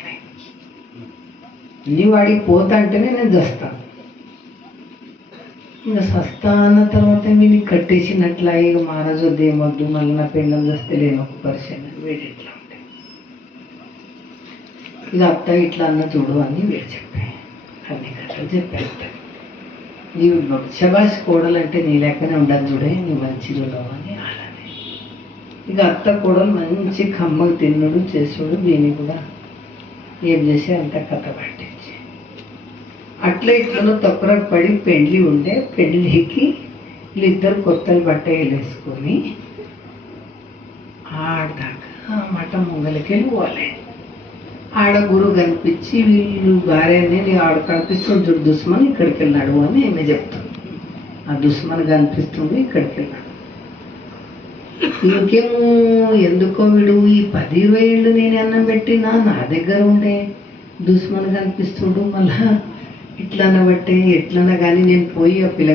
నీ వాడికి పోతా అంటేనే నేను దస్తాను. ఇంకా సస్తా అన్న తర్వాత మీరు కట్టేసినట్లా ఇక మహారాజు వద్దు, ఏమొద్దు, మళ్ళీ నా పెళ్ళం చేస్తే లేని ఒక పరిచయం వీడు ఎట్లా ఉంటాయి. ఇక అత్త ఇట్లా అన్న చూడు అని వీడు చెప్పాయి, అన్ని కథలు చెప్పారు. ఈ శబాష్ కోడలంటే నీ లెక్కనే ఉండదు చూడే, నీ మంచిగా ఉండవు అని అలానే. ఇక అత్త కోడలు మంచి కమ్మకు తిన్నుడు చేసుడు, దీన్ని కూడా ఏం చేసి అంత కథ పట్టించి అట్లా ఇట్లలో తప్పుర పడి పెళ్ళి ఉండే. పెళ్ళికి వీళ్ళిద్దరు కొత్తలు బట్టలు వేసుకొని ఆడదాకా మఠ ముంగలకి వెళ్ళిపోవాలి. ఆడ గురువు కనిపించి వీళ్ళు భార్యని ఆడ కనిపిస్తుంది చూడు దుస్మన్, ఇక్కడికి వెళ్ళాడు అని ఏమే చెప్తుంది. ఆ దుస్మన్ కనిపిస్తుంది, ఇక్కడికి వెళ్ళాడు. ఇంకేమో ఎందుకో వీడు ఈ 10-20 ఏళ్ళు నేను అన్నం పెట్టినా నా దగ్గర ఉండే, దుస్మన్ కనిపిస్తుడు, మళ్ళా ఇట్లన్నా బట్టే ఎట్లన్నా కానీ నేను పోయి ఆ పిల్ల